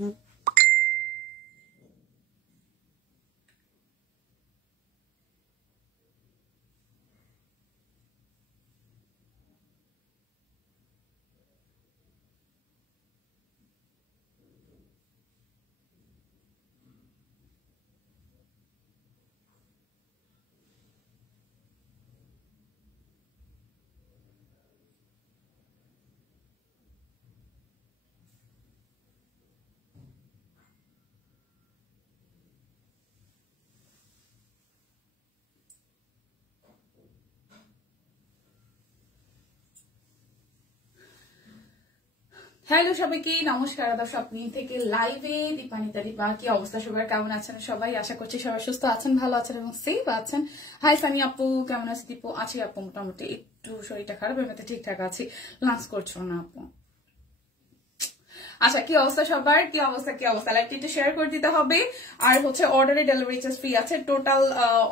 Hello সবাইকে নমস্কার, স্বপ্নি থেকে লাইভে দীপানিতা দীপা। কি অবস্থা সবার, কেমন আছেন সবাই? আশা করছি সবাই সুস্থ আছেন, ভালো আছেন এবং সেফ আছেন। হাই ফানি আপু, কেমন আছে? দীপু আছি আপু, মোটামুটি একটু শরীরটা খারাপ, এমনিতে ঠিকঠাক আছি। লাঞ্চ করছো না আপু? আচ্ছা, কি অবস্থা সবার, কি অবস্থা লাইভটি একটু শেয়ার করে দিতে হবে। আর হচ্ছে অর্ডারে ডেলিভারি চার্জ ফ্রি আছে। টোটাল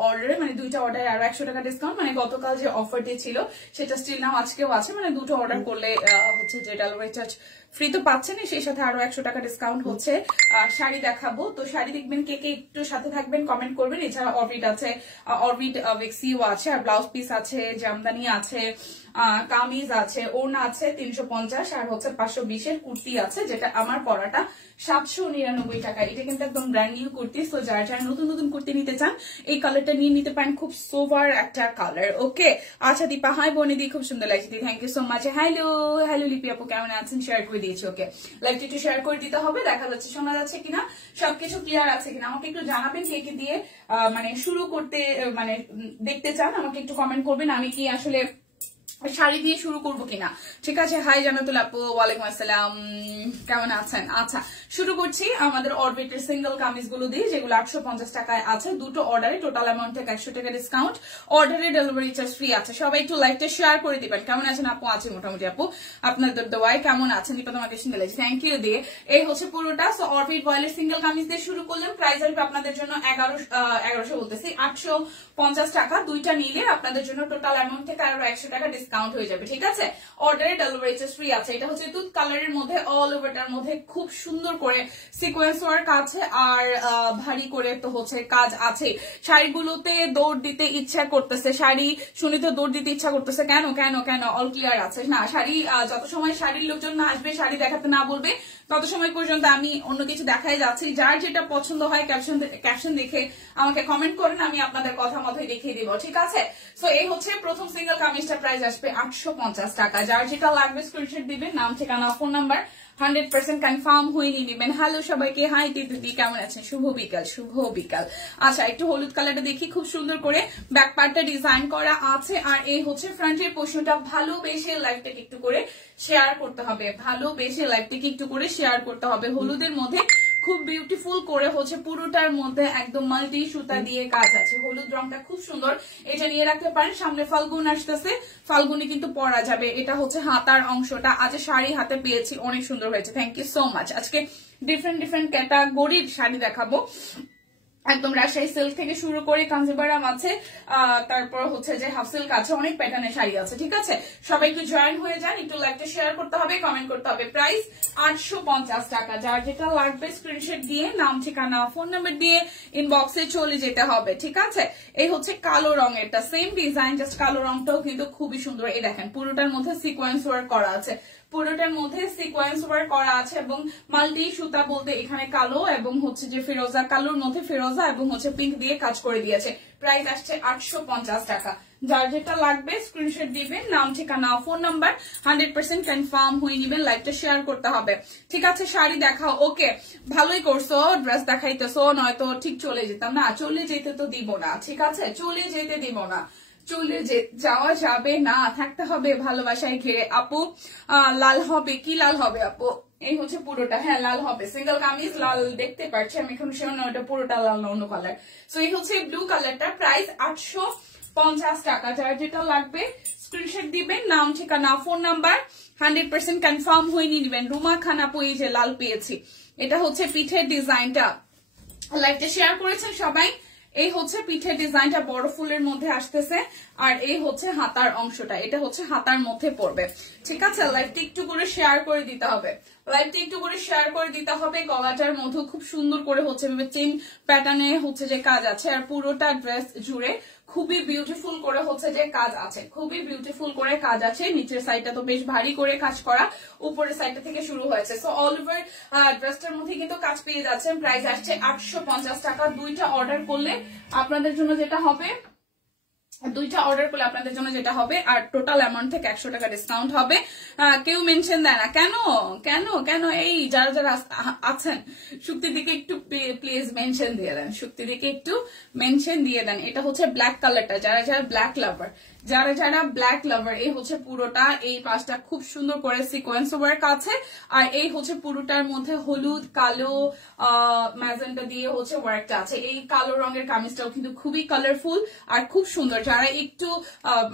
অর্ডারে মানে দুইটা অর্ডারে আরো 100 টাকা ডিসকাউন্ট। মানে গতকাল যে অফারটি ছিল সেটা স্টিল নাও আজকেও আছে। মানে দুটো অর্ডার করলে হচ্ছে যে ডেলিভারি চার্জ ফ্রি তো পাচ্ছেন, সেই সাথে আরো 100 টাকা ডিসকাউন্ট হচ্ছে। শাড়ি দেখাবো, তো শাড়ি দেখবেন কে কে একটু সাথে থাকবেন, কমেন্ট করবেন। এছাড়া অরবিট আছে, অরবিট ভেক্সিও আছে, আর ব্লাউজ পিস আছে, জামদানি আছে, কামিজ আছে, ওড়না আছে 350, আর হচ্ছে 520 এর কুর্তি আছে, যেটা আমার পরাটা 799 টাকা। এটা কিন্তু একদম ব্র্যান্ড নিউ কুর্তি। তো যারা যারা নতুন নতুন কুর্তি নিতে চান এই কালারটা নিয়ে নিতে পারেন, খুব সোভার একটা কালার। ওকে, আচ্ছা দীপা হাই বনিদি, খুব সুন্দর লাগছে, thank you so much. Hello Lipi আপু, কেমন আছেন? শেয়ার করে দিয়েছি। ওকে, লাইভটি একটু শেয়ার করে দিতে হবে। দেখা যাচ্ছে, শোনা যাচ্ছে কিনা, সবকিছু ক্লিয়ার আছে কিনা আমাকে একটু জানাবেন। কে কে দিয়ে মানে শুরু করতে মানে দেখতে চান আমাকে একটু কমেন্ট করবেন। আমি কি আসলে শাড়ি দিয়ে শুরু করবো কিনা। ঠিক আছে, হাই জানাতুল আপু, ওয়ালাইকুম আসসালাম, কেমন আছেন? আচ্ছা, শুরু করছি আমাদের অরবিটের সিঙ্গেল কামিজ গুলো দিয়ে, যেগুলো 850 টাকায় আছে। দুটো অর্ডারে টোটাল অ্যামাউন্ট থেকে 100 টাকা ডিসকাউন্ট। অর্ডারে ডেলিভারি চার্জ ফ্রি আছে। সবাই একটু লাইভটা শেয়ার করে দিবেন। কেমন আছেন আপু? আছে মোটামুটি আপু, আপনাদের দোয়ায়। কেমন আছেন দীপা? তোমাকে সুন্দর লাগছে, থ্যাংক ইউ দিয়ে। এই হচ্ছে পুরোটা। সো অরবিট ভয়েলের সিঙ্গেল কামিজ দিয়ে শুরু করলাম। প্রাইস আসবে আপনাদের জন্য 1100 বলতেছি 850 টাকা। দুইটা নিলে আপনাদের জন্য টোটাল অ্যামাউন্ট থেকে আরো 100 টাকা ডিসকাউন্ট হয়ে যাবে। ঠিক আছে, অর্ডারে ডেলিভারি চার্জ ফ্রি আছে। এটা হচ্ছে দুধ কালারের মধ্যে, অল ওভারটার মধ্যে খুব সুন্দর করে সিকোয়েন্স ওয়ার্ক আছে, আর ভারী করে তো হচ্ছে কাজ আছে। শাড়িগুলোতে দৌড় দিতে ইচ্ছা করতেছে, শাড়ি শুনে তো দৌড় দিতে ইচ্ছা করতেছে। কেন কেন কেন অল ক্লিয়ার আছে না। শাড়ি যত সময় শাড়ির লোকজন না আসবে, শাড়ি দেখাতে না বলবে, তত সময় পর্যন্ত আমি অন্য কিছু দেখাই যাচ্ছি। যার যেটা পছন্দ হয় ক্যাপশন দেখে আমাকে কমেন্ট করেন, আমি আপনাদের কথা মতোই দেখিয়ে দিব। ঠিক আছে, সো এই হচ্ছে প্রথম সিঙ্গেল কামিজটা। প্রাইস আসবে 850 টাকা। যার যেটা লাগবে স্ক্রিনশট দিবেন, নাম ঠিকানা ফোন নাম্বার 100% কনফার্ম হয়ে নিয়ে নেবেন। হ্যালো সবাইকে, হাই দিদি, কেমন আছেন? শুভ বিকাল। আচ্ছা, একটু হলুদ কালারটা দেখি, খুব সুন্দর করে ব্যাক পার্টটা ডিজাইন করা আছে। আর এই হচ্ছে ফ্রন্টের পোর্শনটা। ভালোবেসে লাইভটাকে একটু করে শেয়ার করতে হবে, হলুদের মধ্যে খুব বিউটিফুল করে হচ্ছে পুরোটার মধ্যে একদম মাল্টি সুতা দিয়ে কাজ আছে। হলুদ রংটা খুব সুন্দর, এটা নিয়ে রাখতে পারেন। সামনে ফাল্গুন আসতেছে, ফাল্গুনে কিন্তু পরা যাবে। এটা হচ্ছে হাতার অংশটা। আজ শাড়ি হাতে পেয়েছি, অনেক সুন্দর হয়েছে, থ্যাংক ইউ সো মাচ। আজকে ডিফারেন্ট ক্যাটাগরির শাড়ি দেখাবো। একদম রাজশাহী সিল্ক থেকে শুরু করে কাঞ্জিবারাম আছে, তারপর হচ্ছে যে হাফ সিল্ক আছে, অনেক প্যাটার্নের শাড়ি আছে। ঠিক আছে, সবাই একটু জয়েন হয়ে যান, একটু লাইভটা শেয়ার করতে হবে, কমেন্ট করতে হবে। প্রাইস 850 টাকা। যার যেটা লাগবে স্ক্রিনশট দিয়ে, নাম ঠিকানা ফোন নাম্বার দিয়ে ইনবক্সে চলে যেতে হবে। ঠিক আছে, এই হচ্ছে কালো রঙেরটা, সেম ডিজাইন, জাস্ট কালো রংটাও কিন্তু খুবই সুন্দর। এই দেখেন, পুরোটার মধ্যে সিকোয়েন্স ওয়ার্ক করা আছে, এবং মাল্টি সুতা বলতে এখানে কালো এবং হচ্ছে যে ফিরোজা, কালোর মধ্যে ফিরোজা এবং হচ্ছে পিঙ্ক দিয়ে কাজ করে দিয়েছে। প্রাইস আসছে 850 টাকা। যার যেটা লাগবে স্ক্রিনশট দিবেন, নাম ঠিকানা ফোন নাম্বার 100% কনফার্ম হয়ে নিবেন। লাইভটা শেয়ার করতে হবে। ঠিক আছে, শাড়ি দেখাও। ওকে, ভালোই করছো, ড্রেস দেখাইতেছো, নয়তো ঠিক চলে যেতাম না। চলে যেতে তো দিব না। ঠিক আছে, চলে যেতে দিব না, যাওয়া যাবে না, থাকতে হবে ভালোবাসায় ঘিরে। আপু লাল হবে, কি লাল হবে আপু? এই হচ্ছে পুরোটা, হ্যাঁ লাল হবে। সিঙ্গেল কামিজ লাল দেখতে পাচ্ছি আমি, এখন সেও না, ওটা পুরোটা লাল না, অন্য কালার। সো এই হচ্ছে ব্লু কালারটা। প্রাইস 850 টাকা। যার যেটা লাগবে স্ক্রিনশট দিবেন, নাম ঠিকানা ফোন নাম্বার 100% কনফার্ম হয়ে নিয়ে নেবেন। রুমা খান আপু, এই যে লাল পেয়েছি। এটা হচ্ছে পিঠের ডিজাইনটা, লাইভটা শেয়ার করেছেন সবাই। এই হচ্ছে পিঠের ডিজাইনটা, বড় ফুলের মধ্যে আসতেছে। আর এই হচ্ছে হাতার অংশটা, এটা হচ্ছে হাতার মধ্যে পড়বে। ঠিক আছে, লাইভটা একটু করে শেয়ার করে দিতে হবে। লাইভটা একটু করে শেয়ার করে দিতে হবে। গলাটার মধ্যে খুব সুন্দর করে হচ্ছে চেইন প্যাটার্নে হচ্ছে যে কাজ আছে, আর পুরোটা ড্রেস জুড়ে খুবই বিউটিফুল করে হচ্ছে যে কাজ আছে, খুবই বিউটিফুল করে কাজ আছে। নিচের সাইডটা তো বেশ ভারী করে কাজ করা, উপরের সাইডটা থেকে শুরু হয়েছে। সো অল ওভার ড্রেসটার মধ্যে কিন্তু কাজ পেয়ে যাচ্ছেন। প্রাইস আসছে 850 টাকা। দুইটা অর্ডার করলে আপনাদের জন্য যেটা হবে, দুইটা অর্ডার করলে আপনাদের জন্য যেটা হবে, আর টোটাল অ্যামাউন্ট থেকে 100 টাকা ডিসকাউন্ট হবে। কেউ মেনশন দেয় না কেন কেন কেন? এই যারা যারা আছেন শুক্তির দিকে একটু প্লিজ মেনশন দিয়ে দেন, শুক্তির দিকে একটু মেনশন দিয়ে দেন। এটা হচ্ছে ব্ল্যাক কালারটা, যারা যারা ব্ল্যাক লাভার, যারা যারা ব্ল্যাক লাভার, এই হচ্ছে পুরোটা, এই পাশটা খুব সুন্দর করে সিকোয়েন্স ওয়ার্ক আছে, আর এই হচ্ছে পুরোটার মধ্যে হলুদ কালো ম্যাজেন্টা দিয়ে হচ্ছে ওয়ার্কটা আছে। এই কালো রঙের কামিজটাও কিন্তু খুবই কালারফুল আর খুব সুন্দর। যারা একটু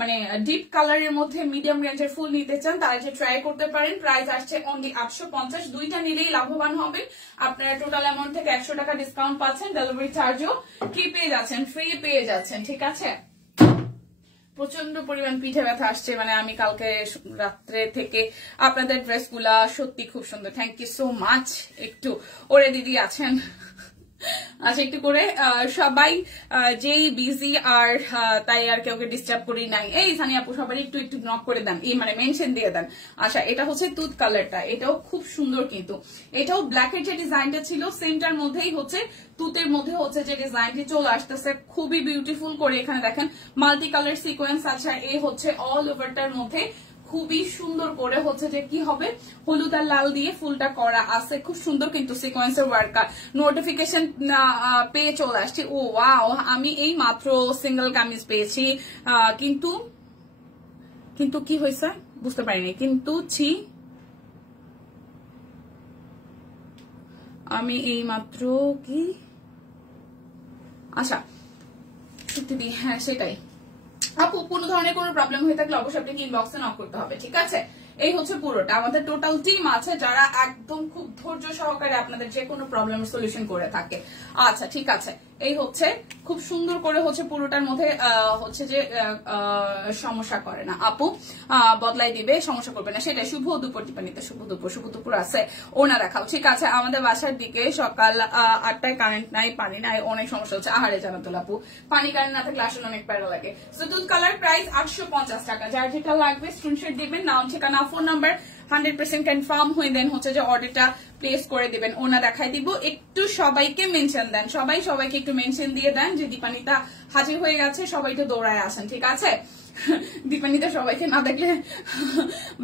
মানে ডিপ কালারের মধ্যে মিডিয়াম রেঞ্জের ফুল নিতে চান তারা যে ট্রাই করতে পারেন। প্রাইস আসছে অনলি 850। দুইটা নিলেই লাভবান হবেন। আপনারা টোটাল অ্যামাউন্ট থেকে 100 টাকা ডিসকাউন্ট পাচ্ছেন। ডেলিভারি চার্জও কি পেয়ে যাচ্ছেন, ফ্রি পেয়ে যাচ্ছেন। ঠিক আছে, প্রচন্ড পরিমাণ পিঠে ব্যথা আসছে, মানে আমি কালকে রাত্রে থেকে আপনাদের ড্রেসগুলা সত্যি খুব সুন্দর। Thank you so much. একটু ওরে দিদি আছেন, আচ্ছা একটু করে সবাই যেই বিজি আর তাই আর কেউ ডিস্টার্ব করি নাই। এই সানি আপু সবাই একটু একটু নক করে দেন, এই মানে মেনশন দিয়ে দেন। আচ্ছা এটা হচ্ছে তুত কালারটা, এটাও খুব সুন্দর, কিন্তু এটাও ব্ল্যাকের যে ডিজাইনটা ছিল সেমটার মধ্যেই হচ্ছে তুতের মধ্যে হচ্ছে যে ডিজাইনটি চলে আসতেছে, খুবই বিউটিফুল করে। এখানে দেখেন মাল্টি কালার সিকোয়েন্স আছে, এই হচ্ছে অল ওভারটার মধ্যে খুবই সুন্দর করে হচ্ছে যে কি হবে হলুদ আর লাল দিয়ে ফুলটা করা আছে, খুব সুন্দর কিন্তু সিকোয়েন্সের ওয়ার্ক। নোটিফিকেশন পেয়ে চলে আসছি। ও ওয়াও, আমি এই মাত্র সিঙ্গেল কামিজ পেয়েছি, কিন্তু কিন্তু কি হয়েছে বুঝতে পারিনি, কিন্তু আমি এই মাত্র কি, আচ্ছা সত্যি দি, হ্যাঁ সেটাই আপু। কোনো ধরনের কোনো প্রবলেম হয়ে থাকলে অবশ্যই আপনাকে ইনবক্সে নক করতে হবে। ঠিক আছে, এই হচ্ছে পুরোটা আমাদের টোটাল টিম আছে যারা একদম খুব ধৈর্য সহকারে আপনাদের যে কোনো প্রবলেমের সলিউশন করে থাকে। আচ্ছা ঠিক আছে, এই হচ্ছে খুব সুন্দর করে হচ্ছে পুরোটার মধ্যে হচ্ছে যে সমস্যা করে না আপু, বদলাই দিবে, সমস্যা করবে না সেটা। শুভ দুপুর দীপানিতে, শুভ দুপুর আছে। ওনা দেখাও। ঠিক আছে, আমাদের বাসার দিকে সকাল 8টায় কারেন্ট নাই, পানি নাই, অনেক সমস্যা হচ্ছে। আহারে জানাতুল আপু, পানি কারেন্ট না থাকলে আসলে অনেক প্যারা লাগে। সো দুধ কালার প্রাইস 850 টাকা। যার যেটা লাগবে স্ক্রিনশট দিবেন, নাম ঠিকানা ফোন নাম্বার 100% কনফার্ম হয়ে দেন হচ্ছে যে অর্ডারটা প্লেস করে দিবেন। ওনা দেখাই দিব, একটু সবাইকে মেনশন দেন, সবাইকে একটু মেনশন দিয়ে দেন যে দীপানিতা হাজির হয়ে গেছে, সবাই তো দৌড়ায় আসেন। ঠিক আছে, দীপানিতা সবাইকে না দেখলে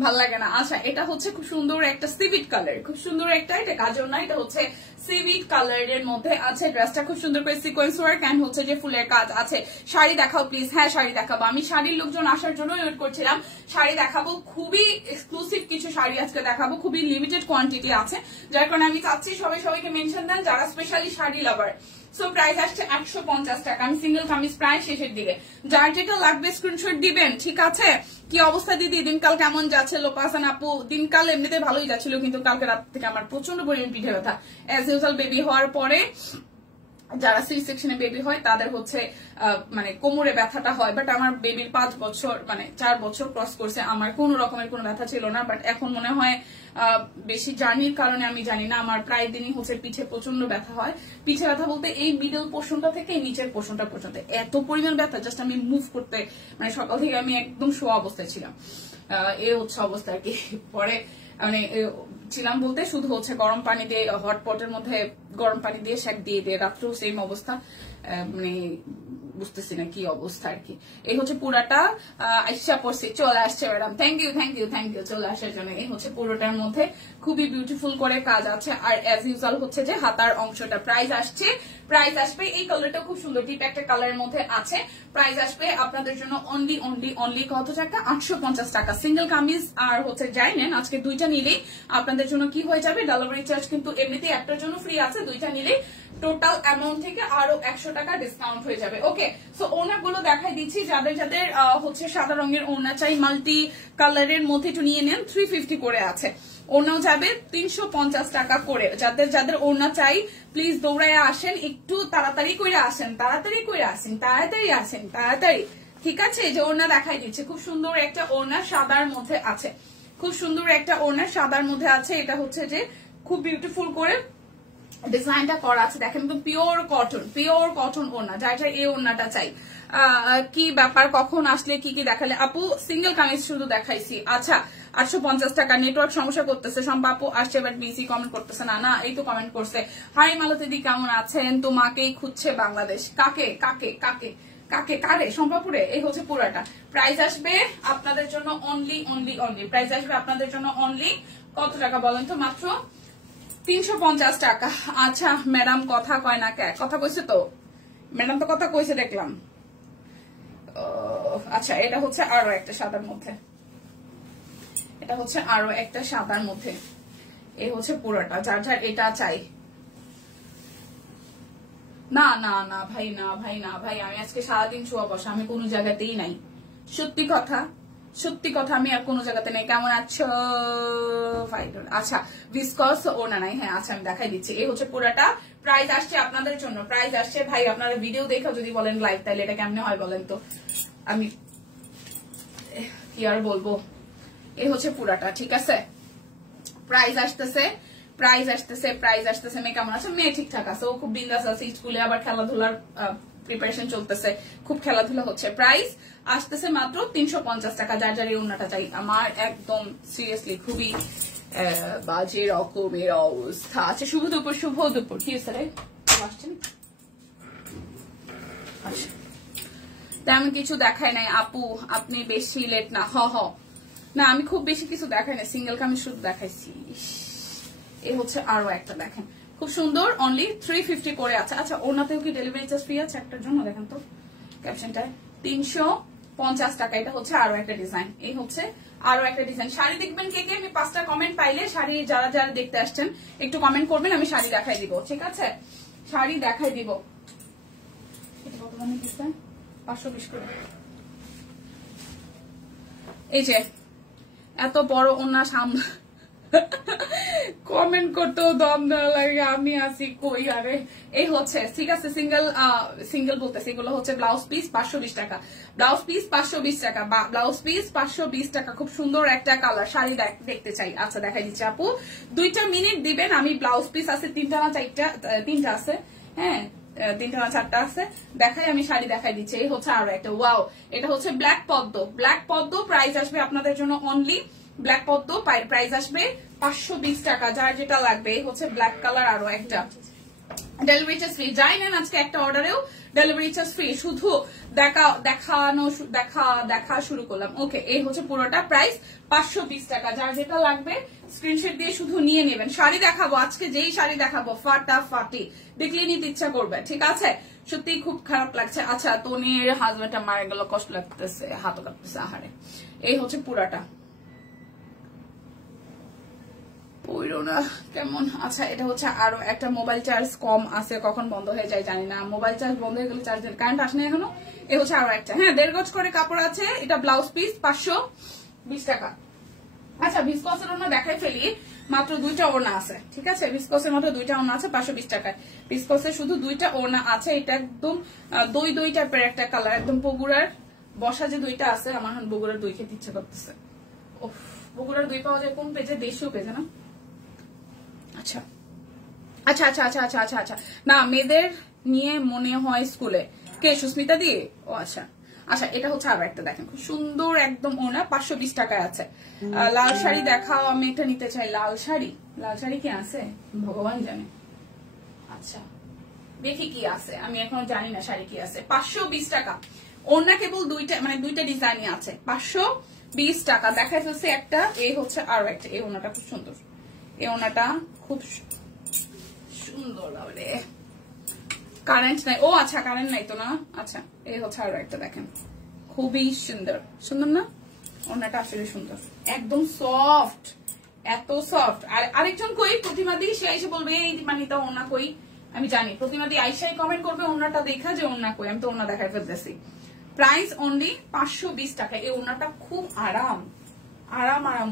ভাল লাগে না। আচ্ছা এটা হচ্ছে খুব সুন্দর একটা সিভিট কালার, খুব সুন্দর একটা, এটা কাজল না, এটা হচ্ছে সিভিট কালারের মধ্যে আছে। ড্রেসটা খুব সুন্দর করে সিকোয়েন্স ওয়ার্ক এন্ড হচ্ছে যে ফুলের কাজ আছে। শাড়ি দেখাও প্লিজ। হ্যাঁ শাড়ি দেখাবো, আমি শাড়ির লোকজন আসার জন্য ওয়েট করছিলাম। শাড়ি দেখাবো, খুবই এক্সক্লুসিভ কিছু শাড়ি আজকে দেখাবো, খুবই লিমিটেড কোয়ান্টিটি আছে, যার কারণে আমি চাচ্ছি সবাইকে মেনশন দেন যারা স্পেশালি শাড়ি লাভার। সো প্রাইস আসছে 850 টাকা। আমি সিঙ্গেল কামিজ প্রায় শেষের দিকে, যার যেটা লাগবে স্ক্রিনশট দিবেন। ঠিক আছে, কি অবস্থা দিদি, দিনকাল কেমন যাচ্ছে? লোপাসান আপু, দিনকাল এমনিতে ভালোই যাচ্ছিল, কিন্তু কালকে রাত থেকে আমার প্রচন্ড পরিমাণ পিঠে ব্যথা। অ্যাজ ইউজুয়াল বেবি হওয়ার পরে যারা সি সেকশনে বেবি হয় তাদের হচ্ছে মানে কোমরে ব্যথাটা হয়, বাট আমার বেবির 5 বছর মানে 4 বছর ক্রস করছে, আমার কোনো রকমের কোনো ব্যথা ছিল না। বাট এখন মনে হয় বেশি জার্নির কারণে আমি জানি না, আমার প্রায় দিনই হচ্ছে পিঠে প্রচন্ড ব্যথা হয়। পিঠে ব্যথা বলতে এই মিডল পোর্শনটা থেকে নিচের পোর্শনটা পর্যন্ত এত পরিমাণ ব্যথা, জাস্ট আমি মুভ করতে মানে সকাল থেকে আমি একদম শোয়া অবস্থায় ছিলাম, এই হচ্ছে অবস্থা আর কি। পরে মানে ছিলাম বলতে শুধু হচ্ছে গরম পানি দিয়ে হটপটের মধ্যে গরম পানি দিয়ে সেক দিয়ে রাত্রেও সেম অবস্থা, মানে বুঝতেছি না কি অবস্থা আর কি। এই হচ্ছে পুরাটা আইসা পড়ছি, চলে আসছে ম্যাডাম, থ্যাংক ইউ চলে আসার জন্য। এই হচ্ছে পুরোটার মধ্যে খুবই বিউটিফুল করে কাজ আছে, আর অ্যাজ ইউজুয়াল হচ্ছে যে হাতার অংশটা প্রাইস আসবে এই কালারটা খুব সুন্দর ডিপ একটা কালারের মধ্যে আছে। প্রাইস আসবে আপনাদের জন্য অনলি কত টাকা? 850 টাকা। সিঙ্গেল কামিজ আর হচ্ছে যাই নেন আজকে দুইটা নিলেই আপনাদের জন্য কি হয়ে যাবে, ডেলিভারি চার্জ কিন্তু এমনিতেই একটার জন্য ফ্রি আছে, দুইটা নিলেই টোটাল অ্যামাউন্ট থেকে আরো 100 টাকা ডিসকাউন্ট হয়ে যাবে। ওকে, সো ওনাগুলো দেখাই দিচ্ছি। যাদের যাদের হচ্ছে সাদা রঙের ওনা চাই, মাল্টি কালারের মধ্যে একটু নিয়ে নেন, 350 করে আছে। ওনাও যাবে 350 টাকা করে। যাদের যাদের ওনা চাই প্লিজ দৌড়ায় আসেন, একটু তাড়াতাড়ি করে আসেন, তাড়াতাড়ি। ঠিক আছে, যে ওনা দেখাই দিচ্ছে, খুব সুন্দর একটা ওনা সাদার মধ্যে আছে, খুব সুন্দর একটা ওড়না সাদার মধ্যে আছে। এটা হচ্ছে যে খুব বিউটিফুল করে ডিজাইনটা করা আছে, দেখেন তো পিওর কটন ওড়না। যার যার এই ওড়নাটা চাই। কি ব্যাপার, কখন আসলে কি কি দেখালে আপু? সিঙ্গেল কামিজ শুধু দেখাইছি। আচ্ছা 850 টাকা। নেটওয়ার্ক সমস্যা করতেছে, সম্পা আপু আসছে বাট বিসি কমেন্ট করতেছে না। না এই তো কমেন্ট করছে। হাই মালতী দি কেমন আছেন? তোমাকেই খুঁজছে বাংলাদেশ। কাকে কাকে কাকে কাকে কারে? সম্পাপুরে। এই হচ্ছে পুরাটা। প্রাইস আসবে আপনাদের জন্য অনলি প্রাইস আসবে আপনাদের জন্য অনলি কত টাকা বলেন তো? মাত্র 350 টাকা। আচ্ছা ম্যাডাম কথা কয় না কে? কথা কইছে তো ম্যাডাম, তো কথা কইছে দেখলাম। আচ্ছা এটা হচ্ছে আরো একটা সাদার মধ্যে, এটা হচ্ছে আরো একটা সাদার মধ্যে। এই হচ্ছে পুরোটা। যার যার এটা চাই। না না না ভাই, না ভাই, না ভাই, আমি আজকে সারাদিন শোয়া বসা, আমি কোনো জায়গাতেই নাই। সত্যি কথা আমি আর কোনো জায়গাতে নেই। কেমন আছো? আচ্ছা ভিসকস ওড়না নাই। হ্যাঁ আচ্ছা আমি দেখাই দিচ্ছি। এই হচ্ছে পুরাটা। প্রাইস আসছে আপনাদের জন্য, প্রাইস আসছে ভাই আপনারা ভিডিও দেখে যদি বলেন লাইভ, তাহলে এটা কেমনে হয় বলেন তো? আমি কি আর বলবো। এই হচ্ছে পুরাটা, ঠিক আছে? প্রাইস আসতেছে। মেয়ে কেমন আছে? মেয়ে ঠিকঠাক আছে, ও খুব বিন্দাস আছে। স্কুলে আবার খেলাধুলার প্রিপারেশন চলতেছে, খুব খেলাধুলা হচ্ছে। প্রাইস আসতেছে মাত্র 350 টাকা। যার যার এই ওড়নাটা চাই। আমার একদম সিরিয়াসলি খুবই বাজে রকমের অবস্থা। আচ্ছা শুভ দুপুর। কি হয়েছে রে? আসছেন? আচ্ছা তেমন কিছু দেখায় নাই আপু, আপনি বেশি লেট না। না আমি খুব বেশি কিছু দেখাই না, সিঙ্গেল কামিজ শুধু দেখাইছি। এই হচ্ছে আরো একটা, দেখেন খুব সুন্দর, অনলি 350 করে আছে। আচ্ছা ওনাতেও কি ডেলিভারি চার্জ ফ্রি আছে? একটার জন্য দেখেন তো ক্যাপশনটায় 350 টাকা। এটা হচ্ছে আরো একটা ডিজাইন। এই হচ্ছে আরো একটা ডিজাইন। শাড়ি দেখবেন কে কে? আমি 5টা কমেন্ট পাইলে শাড়ি যারা যারা দেখতে আসছেন একটু কমেন্ট করবেন, আমি শাড়ি দেখাই দিব, ঠিক আছে? শাড়ি দেখাই দিব। এটা কত দামে দিচ্ছেন? 520 করে। এই যে এত বড় ওনা সামনে কমেন্ট করতেও দম দেওয়া লাগে, আমি আছি কই। আরে এই হচ্ছে, ঠিক আছে সিঙ্গেল বলতেছে, এগুলো হচ্ছে ব্লাউজ পিস 520 টাকা। ব্লাউজ পিস 520 টাকা, ব্লাউজ পিস 520 টাকা। খুব সুন্দর একটা কালার। শাড়ি দেখতে চাই। আচ্ছা দেখাই দিচ্ছি আপু, 2টা মিনিট দিবেন। আমি ব্লাউজ পিস আছে 3টা না 4টা, 3টা আছে। হ্যাঁ 3টা না 4টা আছে। দেখাই, আমি শাড়ি দেখাই দিচ্ছি। এই হচ্ছে আরো একটা। ওয়াও, এটা হচ্ছে ব্ল্যাক পদ্ম। প্রাইস আসবে আপনাদের জন্য অনলি ব্ল্যাক পদ্ম। প্রাইস আসবে 520 টাকা। যার যেটা লাগবে। এই হচ্ছে ব্ল্যাক কালার আরো একটা। Delivery charge free. যাই নেন আজকে একটা অর্ডারেও ডেলিভারি চার্জ ফ্রি। শুধু দেখা শুরু করলাম। ওকে এই হচ্ছে পুরোটা। প্রাইস 520 টাকা। যার যেটা লাগবে স্ক্রিনশট দিয়ে শুধু নিয়ে নেবেন। শাড়ি দেখাবো আজকে, যেই শাড়ি দেখাবো ফাটাফাটি, দেখলে নিতে ইচ্ছা করবে, ঠিক আছে? সত্যি খুব খারাপ লাগছে। আচ্ছা তনির হাজবেন্ডটা মারা গেল, কষ্ট লাগতেছে, হাতও কাঁপতেছে, আহারে। এই হচ্ছে পুরাটা। কেমন? আচ্ছা এটা হচ্ছে আরো একটা। মোবাইল চার্জ কম আছে, কখন বন্ধ হয়ে যায় জানি না। মোবাইল চার্জ বন্ধ হয়ে গেলে চার্জের কারেন্ট আসে না এখনো। এই হচ্ছে আরো একটা। হ্যাঁ 1.5 গজ করে কাপড় আছে। এটা ব্লাউজ পিস 520 টাকা। আচ্ছা ভিসকসের ওড়না দেখাই ফেলি। মাত্র 2টা ওড়না আছে, ঠিক আছে? ভিসকসের মাত্র 2টা ওড়না আছে 520 টাকায়। ভিসকসের শুধু 2টা ওড়না আছে। এটা একদম দই টাইপের একটা কালার, একদম বগুড়ার বসা যে দইটা আছে। আমার বগুড়ার দই খেতে ইচ্ছে করতেছে। বগুড়ার দই পাওয়া যায় কোন পেজে? দেশীয় পেজে না? আচ্ছা আচ্ছা আচ্ছা আচ্ছা আচ্ছা আচ্ছা আচ্ছা না, মেয়েদের নিয়ে মনে হয় স্কুলে। কে? সুস্মিতা দিয়ে? ও আচ্ছা আচ্ছা। এটা হচ্ছে আরো একটা, দেখেন খুব সুন্দর একদম ওনা, 520 টাকায় আছে। লাল শাড়ি দেখাও, আমি একটা নিতে চাই। লাল শাড়ি কি আছে ভগবান জানে। আচ্ছা দেখি কি আছে, আমি এখনো জানি না শাড়ি কি আছে। 520 টাকা ওনা, কেবল দুইটা, মানে দুইটা ডিজাইনই আছে। 520 টাকা। দেখাই যাচ্ছে একটা। এই হচ্ছে আরো একটা। এই ওনাটা খুব সুন্দর, এই ওনাটা খুব সুন্দর। কারেন্ট নাই? ও আচ্ছা কারেন্ট নাই তো না। আচ্ছা এই হচ্ছে আরো একটা, দেখেন খুবই সুন্দর না? ওনাটা আসলে সুন্দর, একদম সফট, এত সফট। আর আরেকজন কই? প্রতিমাদি, সে এসে বলবে এই মানিতা ওনা কই। আমি জানি প্রতিমাদি আইসাই কমেন্ট করবে ওনাটা দেখা যে ওনা কই। আমি তো ওনা দেখাই ফেলতেছি। প্রাইস অনলি 520 টাকা। এই ওনাটা খুব আরাম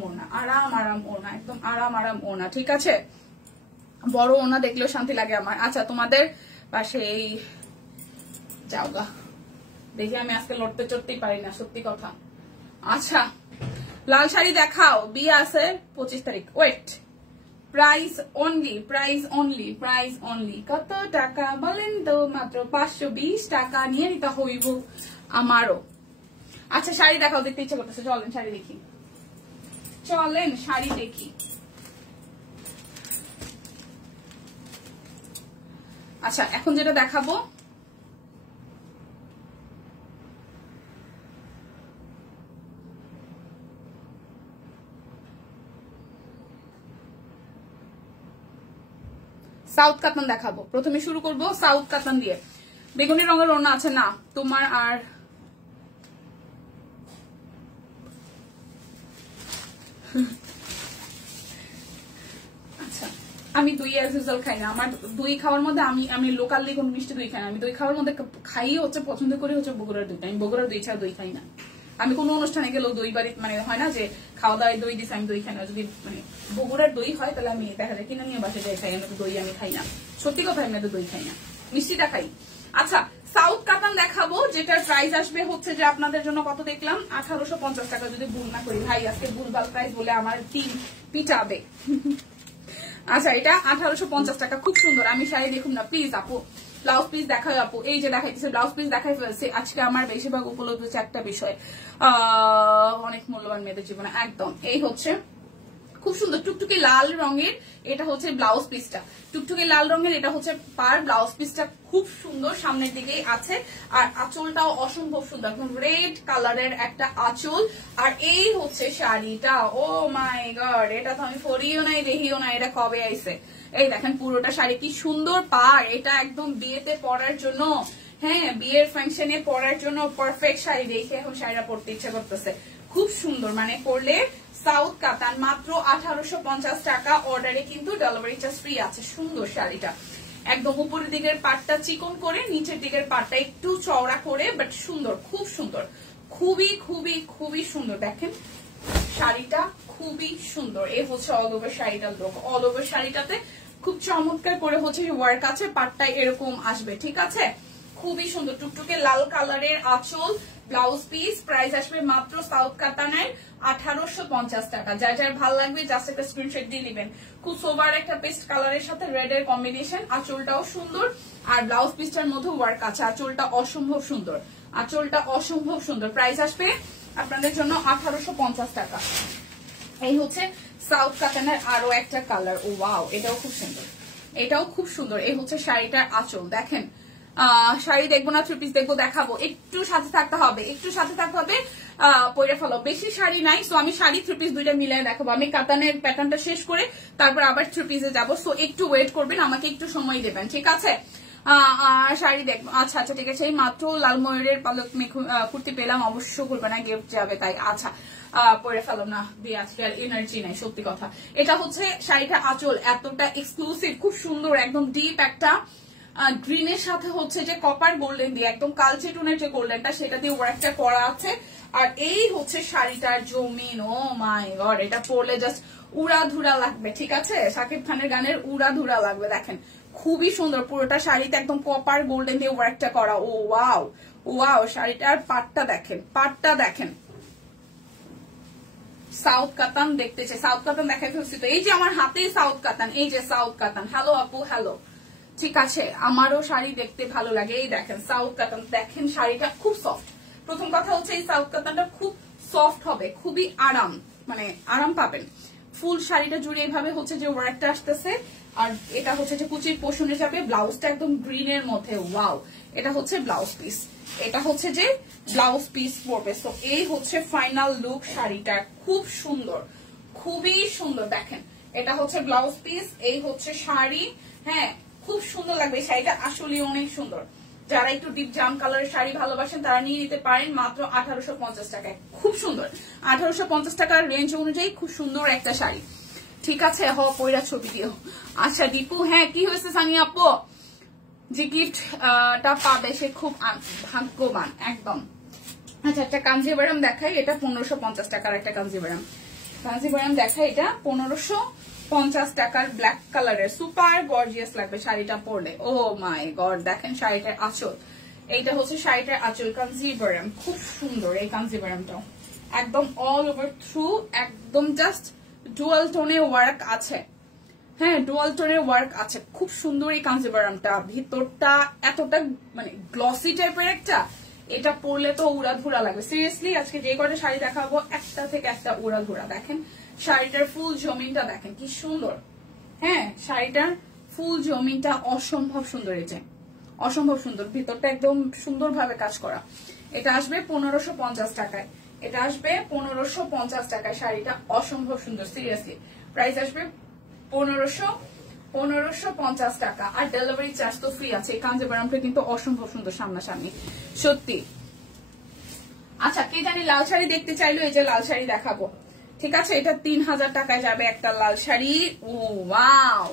ওনা, একদম আরাম ওনা, ঠিক আছে? বড় ওনা দেখলেও শান্তি লাগে আমার। আচ্ছা তোমাদের পাশে এই যাওগা দেখি, আমি আজকে লড়তে চড়তেই পারি না, সত্যি কথা। আচ্ছা লাল শাড়ি দেখাও, বিয়ে আছে 25 তারিখ। Wait, price only, price only, price only কত টাকা বলেন তো? মাত্র 520 টাকা নিয়ে নিতে হইব আমারও। আচ্ছা শাড়ি দেখাও, দেখতে ইচ্ছা করতেছে, চলেন শাড়ি দেখি, চলেন শাড়ি দেখি। আচ্ছা এখন যেটা দেখাবো সাউথ কাতান দেখাবো। প্রথমে শুরু করব সাউথ কাতান দিয়ে। বেগুনি রঙের ওড়না আছে না তোমার? আর আচ্ছা আমি দই অ্যাজ ইউজুয়াল খাই না। আমার দই খাওয়ার মধ্যে আমি লোকালি কোনো মিষ্টি দই খাই না। আমি দই খাওয়ার মধ্যে খাই হচ্ছে, পছন্দ করি হচ্ছে বগুড়ার দইটা। আমি বগুড়ার দই ছাড়া দই খাই না। আমি কোনো অনুষ্ঠানে গেলেও দই বাড়ি মানে হয় না যে খাওয়া দাওয়ায় দই দিচ্ছে আমি দই খাই না। যদি মানে বগুড়ার দই হয় তাহলে আমি দেখা যায় কিনে নিয়ে বাসায় যাই খাই। আমি তো দই আমি খাই না, সত্যি কথা আমি তো দই খাই না, মিষ্টিটা খাই। আচ্ছা সাউথ কাতান দেখাবো, যেটার প্রাইস আসবে হচ্ছে যে আপনাদের জন্য কত দেখলাম 1850 টাকা, যদি ভুল না করি। ভাই আজকে ভুলভাল প্রাইস বলে আমার টিম পিটাবে। আচ্ছা এটা 1850 টাকা, খুব সুন্দর। আমি শাড়ি দেখুন না প্লিজ আপু, ব্লাউজ পিস দেখাই আপু। এই যে দেখাইতেছে ব্লাউজ পিস দেখাই ফেলছে। আজকে আমার বেশিরভাগ উপলব্ধ হচ্ছে একটা বিষয়, অনেক মূল্যবান মেয়েদের জীবনে একদম। এই হচ্ছে খুব সুন্দর টুকটুকে লাল রঙের, এটা হচ্ছে ব্লাউজ পিসটা, টুকটুকে লাল রঙের, এটা হচ্ছে পার। ব্লাউজ পিসটা খুব সুন্দর, সামনের দিকেই আছে। আর আঁচলটাও অসম্ভব সুন্দর, একদম রেড কালারের একটা আঁচল। আর এই হচ্ছে শাড়িটা, ও মাই গড, এটা তো আমি পরিও নাই দেখিও না, এটা কবে আইছে। এই দেখেন পুরোটা শাড়ি কি সুন্দর পার। এটা একদম বিয়েতে পরার জন্য, হ্যাঁ বিয়ের ফাংশনে পরার জন্য পারফেক্ট শাড়ি। দেখে এখন শাড়িটা পরতে ইচ্ছা করতেছে, খুব সুন্দর। মানে পরলে সাউথ কাতান মাত্র 1850 টাকা। অর্ডারে কিন্তু ডেলিভারি চার্জ ফ্রি আছে। সুন্দর শাড়িটা একদম উপরের দিকের পাটটা চিকন করে, নিচের দিকের পাটটা একটু চওড়া করে, বাট সুন্দর, খুব সুন্দর, খুবই খুবই খুবই সুন্দর। দেখেন শাড়িটা খুবই সুন্দর। এই হচ্ছে অল ওভার শাড়িটার লুক। অল ওভার শাড়িটাতে খুব চমৎকার করে হচ্ছে ওয়ার্ক আছে, পাটটা এরকম আসবে, ঠিক আছে, খুবই সুন্দর। টুকটুকে লাল কালারের আঁচল, ব্লাউজ পিস, প্রাইস আসবে মাত্র সাউথ কাতানের 1850 টাকা। যার যার ভালো লাগবে জাস্ট একটা স্ক্রিনশট দিয়ে নেবেন। খুব সোবার একটা পেস্ট কালারের সাথে রেড এর কম্বিনেশন, আঁচলটাও সুন্দর আর ব্লাউজ পিসটার মধ্যে ওয়ার্ক আছে। আঁচলটা অসম্ভব সুন্দর, আঁচলটা অসম্ভব সুন্দর। প্রাইস আসবে আপনাদের জন্য 1850 টাকা। এই হচ্ছে সাউথ কাতানের আরো একটা কালার। ও ওয়াও, এটাও খুব সুন্দর, এটাও খুব সুন্দর। এই হচ্ছে শাড়িটার আঁচল। দেখেন শাড়ি দেখবো না, থ্রি পিস দেখবো, দেখাবো, একটু সাথে থাকতে হবে, একটু সাথে থাকতে হবে। পয়রা ফেলো, বেশি শাড়ি নাই, সো আমি শাড়ি থ্রি পিস দুইটা মিলাই দেখাবো। আমি কাতানের প্যাটার্নটা শেষ করে তারপর আবার থ্রি পিসে যাবো, সো একটু ওয়েট করবেন, আমাকে একটু সময় দেবেন, ঠিক আছে। শাড়ি দেখবো, আচ্ছা আচ্ছা ঠিক আছে। এই মাত্র লাল ময়ূরের পালক কুর্তি পেলাম, অবশ্য করবে না, গিফট যাবে তাই। আচ্ছা পরে ফেলো না, দিয়ে আজকে আর এনার্জি নাই, সত্যি কথা। এটা হচ্ছে শাড়িটা আঁচল, এতটা এক্সক্লুসিভ, খুব সুন্দর, একদম ডিপ একটা গ্রিনের সাথে হচ্ছে যে কপার গোল্ডেন দিয়ে, একদম কালচে টোনের যে গোল্ডেনটা সেটা দিয়ে ওয়ার্কটা করা আছে। আর এই হচ্ছে শাড়িটার জমিন, ও মাই গড, এটা পরলে জাস্ট উড়াধুরা লাগবে, ঠিক আছে, শাকিব খানের গানের উড়াধুরা লাগবে। দেখেন খুবই সুন্দর, পুরোটা শাড়িতে একদম কপার গোল্ডেন দিয়ে ওয়ার্কটা করা। ও ওয়াও ওয়াও, শাড়িটার পাটটা দেখেন, পাটটা দেখেন। সাউথ কাতান দেখতে চাই, সাউথ কাতান দেখাই ফেলছি তো। এই যে আমার হাতে সাউথ কাতান, এই যে সাউথ কাতান। হ্যালো আপু, হ্যালো, ঠিক আছে, আমারও শাড়ি দেখতে ভালো লাগে। এই দেখেন সাউথ কাতান, দেখেন শাড়িটা খুব সফট। প্রথম কথা হচ্ছে এই সাউথ কাতানটা খুব সফট হবে, খুবই আরাম, মানে আরাম পাবেন। ফুল শাড়িটা জুড়ে এইভাবে হচ্ছে যে ওয়ার্কটা আসতেছে। আর এটা হচ্ছে যে কুচির পোষণে যাবে, ব্লাউজটা একদম গ্রিনের মধ্যে। ওয়াও, এটা হচ্ছে ব্লাউজ পিস, এটা হচ্ছে যে ব্লাউজ পিস পড়বে। সো এই হচ্ছে ফাইনাল লুক শাড়িটা, খুব সুন্দর, খুবই সুন্দর। দেখেন এটা হচ্ছে ব্লাউজ পিস, এই হচ্ছে শাড়ি। হ্যাঁ খুব সুন্দর লাগবে শাড়িটা, আসলে অনেক সুন্দর। যারা একটু ডিপ জাম কালারের শাড়ি ভালোবাসেন তারা নিয়ে নিতে পারেন মাত্র 1850 টাকায়। খুব সুন্দর, 1850 টাকার রেঞ্জ অনুযায়ী খুব সুন্দর একটা শাড়ি, ঠিক আছে। পয়রা ছবি দিও। আচ্ছা দীপু, হ্যাঁ কি হয়েছে সানিয়া আপু, যে গিফটটা পাবে সে খুব ভাগ্যবান একদম। আচ্ছা একটা কাঞ্জিভারাম দেখাই, এটা 1550 টাকার একটা কাঞ্জিভারাম, কাঞ্জিভারাম দেখাই, এটা 1550 টাকার ব্ল্যাক কালারের, সুপার গর্জিয়াস লাগবে শাড়িটা পরলে। ও মাই গড, দেখেন শাড়িটার আঁচল, এইটা হচ্ছে শাড়িটার আঁচল, কাঞ্জিভারাম, খুব সুন্দর এই কাঞ্জিভারামটাও। একদম অল ওভার থ্রু একদম জাস্ট ডুয়াল টোনে ওয়ার্ক আছে। হ্যাঁ, ডুয়াল টোনের ওয়ার্ক আছে, খুব সুন্দর এই কাঞ্জিভারামটা। ভিতরটা এতটা মানে গ্লসি টাইপের একটা, এটা পরলে তো উড়াধুরা লাগবে সিরিয়াসলি। আজকে যে কটা শাড়ি দেখাবো একটা থেকে একটা উড়াধুরা। দেখেন শাড়িটার ফুল জমিনটা দেখেন কি সুন্দর। হ্যাঁ, শাড়িটার ফুল জমিনটা অসম্ভব সুন্দর, এটা অসম্ভব সুন্দর, ভিতরটা একদম সুন্দরভাবে কাজ করা। এটা আসবে 1550 টাকায়, এটা আসবে 1550 টাকায়। শাড়িটা অসম্ভব সুন্দর সিরিয়াসলি। প্রাইস আসবে 1550 টাকা। আর ডেলিভারি চার্জ তো ফ্রি আছে। এই কাঞ্জিভারামটা কিন্তু অসম্ভব সুন্দর সামনাসামনি সত্যি। আচ্ছা, কে জানি লাল শাড়ি দেখতে চাইলো, এই যে লাল শাড়ি দেখাবো। ঠিক আছে, এটা 3000 টাকায় যাবে একটা লাল শাড়ি। ও ওয়াও,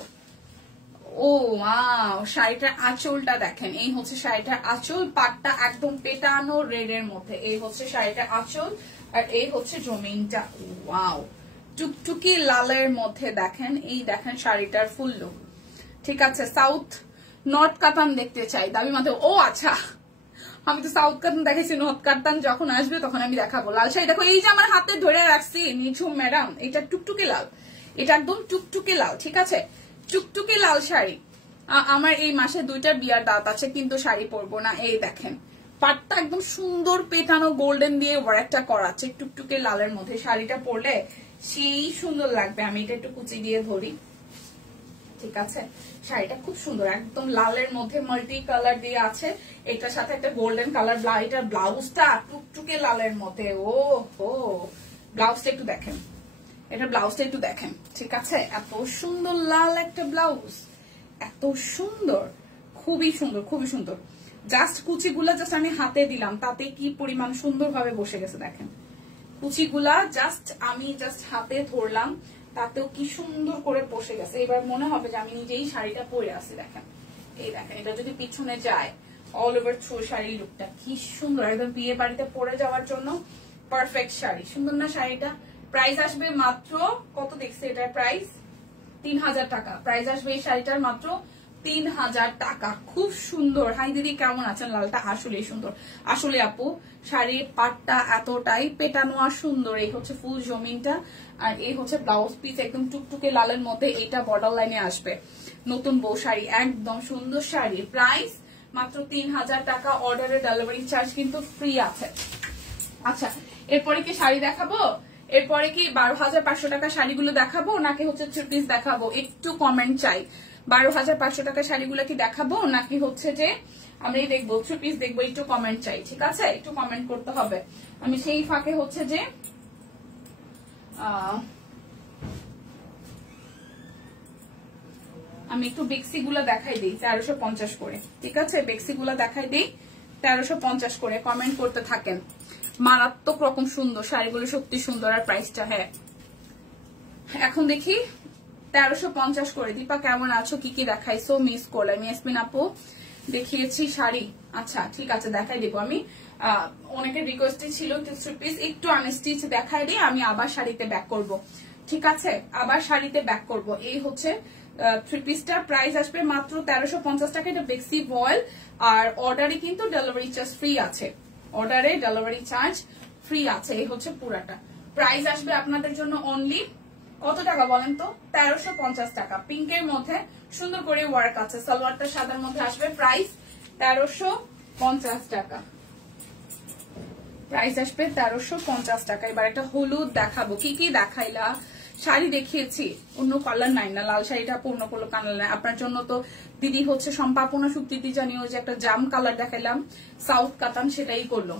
ও ওয়াও, শাড়িটার আঁচলটা দেখেন, এই হচ্ছে শাড়িটার আঁচল। পাটটা একদম পেটানো রেড এর মধ্যে, এই হচ্ছে শাড়িটার আঁচল, আর এই হচ্ছে জমিনটা। ওয়াও, টুকটুকি লালের মধ্যে দেখেন, এই দেখেন শাড়িটার ফুল লুক। ঠিক আছে, সাউথ নর্থ কাতান দেখতে চাই দাবি মাত্র। ও আচ্ছা, আমি তো সাউথ কাতান দেখেছি, নর্থ কাতান যখন আসবে তখন আমি দেখাবো। লাল শাড়ি দেখো, এই যে আমার হাতে ধরে রাখছি নিঝুম ম্যাডাম, এটা টুকটুকে লাল, এটা একদম টুকটুকে লাল। ঠিক আছে, টুকটুকে লাল শাড়ি। আমার এই মাসে 2টা বিয়ার দাঁত আছে, কিন্তু শাড়ি পরবো না। এই দেখেন পাটটা একদম সুন্দর পেটানো গোল্ডেন দিয়ে ওয়ার্কটা করা আছে টুকটুকে লালের মধ্যে। শাড়িটা পরলে সেই সুন্দর লাগবে। আমি এটা একটু কুচি দিয়ে ধরি। ঠিক আছে, শাড়িটা খুব সুন্দর, একদম লালের মধ্যে মাল্টি কালার দিয়ে আছে। এটার সাথে একটা গোল্ডেন কালার। এটার ব্লাউজটা টুকটুকে লালের মধ্যে। ও হো, ব্লাউজটা একটু দেখেন, এটা ব্লাউজটা একটু দেখেন। ঠিক আছে, এত সুন্দর লাল একটা ব্লাউজ, এত সুন্দর, খুবই সুন্দর, খুবই সুন্দর। জাস্ট কুচিগুলা জাস্ট আমি হাতে দিলাম, তাতে কি পরিমাণ সুন্দর ভাবে বসে গেছে দেখেন। কুচিগুলা জাস্ট আমি হাতে ধরলাম, তাতেও কি সুন্দর করে বসে গেছে। এবার মনে হবে যে আমি নিজেই শাড়িটা পরে আছি। দেখেন, এই দেখেন, এটা যদি পিছনে যায় অল ওভার থ্রু শাড়ির লুকটা কি সুন্দর, একদম বিয়ে বাড়িতে পরে যাওয়ার জন্য পারফেক্ট শাড়ি। সুন্দর না শাড়িটা? প্রাইস আসবে মাত্র কত দেখছে এটার প্রাইস? 3000 টাকা। প্রাইস আসবে এই শাড়িটার মাত্র 3000 টাকা। খুব সুন্দর। হাই দিদি, কেমন আছেন? লালটা আসলে সুন্দর। আসলে আপু, শাড়ির পাটটা এতটাই পেটানো আর সুন্দর। এই হচ্ছে ফুল জমিনটা, আর এই হচ্ছে ব্লাউজ পিস একদম টুকটুকে লালের মধ্যে। এইটা বর্ডার লাইনে আসবে। নতুন বউ শাড়ি, একদম সুন্দর শাড়ি। প্রাইস মাত্র 3000 টাকা। অর্ডারের ডেলিভারি চার্জ কিন্তু ফ্রি আছে। আচ্ছা, এরপরে কি শাড়ি দেখাবো? এরপরে কি 12500 টাকা শাড়িগুলো দেখাবো, নাকি হচ্ছে 3 পিস দেখাবো? একটু কমেন্ট চাই। 12500 টাকা শাড়িগুলো কি দেখাবো, নাকি হচ্ছে যে আমরা দেখবো 3 পিস দেখবো? একটু কমেন্ট চাই। ঠিক আছে, একটু কমেন্ট করতে হবে। আমি সেই ফাঁকে হচ্ছে যে আমি একটু বেক্সি গুলা দেখাই দিই 1350 করে। ঠিক আছে, বেক্সি গুলা দেখাই দিই 1350 করে। কমেন্ট করতে থাকেন। মারাত্মক রকম সুন্দর শাড়িগুলো, সত্যি সুন্দর। আর প্রাইসটা, হ্যাঁ এখন দেখি 1350 করে। দীপা কেমন আছো? কি কি দেখাইছো? মিস করলাম। ইয়াসমিন আপু, দেখিয়েছি শাড়ি। আচ্ছা ঠিক আছে, দেখাই দিব আমি। অনেকের রিকোয়েস্টে ছিল পিস একটু আনস্টিচ দেখাই দিই, আমি আবার শাড়িতে ব্যাক করব। ঠিক আছে, আবার শাড়িতে ব্যাক করব। এই হচ্ছে 3 পিসটা। প্রাইস আসবে মাত্র 1350 টাকা। এটা বেক্সি ভয়েল, আর অর্ডারে কিন্তু ডেলিভারি চার্জ ফ্রি আছে। অর্ডারে ডেলিভারি চার্জ ফ্রি আছে। এই হচ্ছে পুরাটা। প্রাইস আসবে আপনাদের জন্য অনলি কত টাকা বলেন তো? 1350 টাকা। পিঙ্কের মধ্যে সুন্দর করে ওয়ার্ক আছে। সালোয়ারটা সাদার মধ্যে আসবে। প্রাইস 1350 টাকা। প্রাইস আসবে 1350 টাকা। এবার একটা হলুদ দেখাবো। কি কি দেখাইলা? শাড়ি দেখিয়েছি, অন্য কালার নাই না। লাল শাড়িটা অন্য কোনো কালার নাই। আপনার জন্য তো দিদি হচ্ছে সম্পাপনা সুপ্রীতি জানিও যে একটা জাম কালার দেখাইলাম সাউথ কাতান, সেটাই করলো।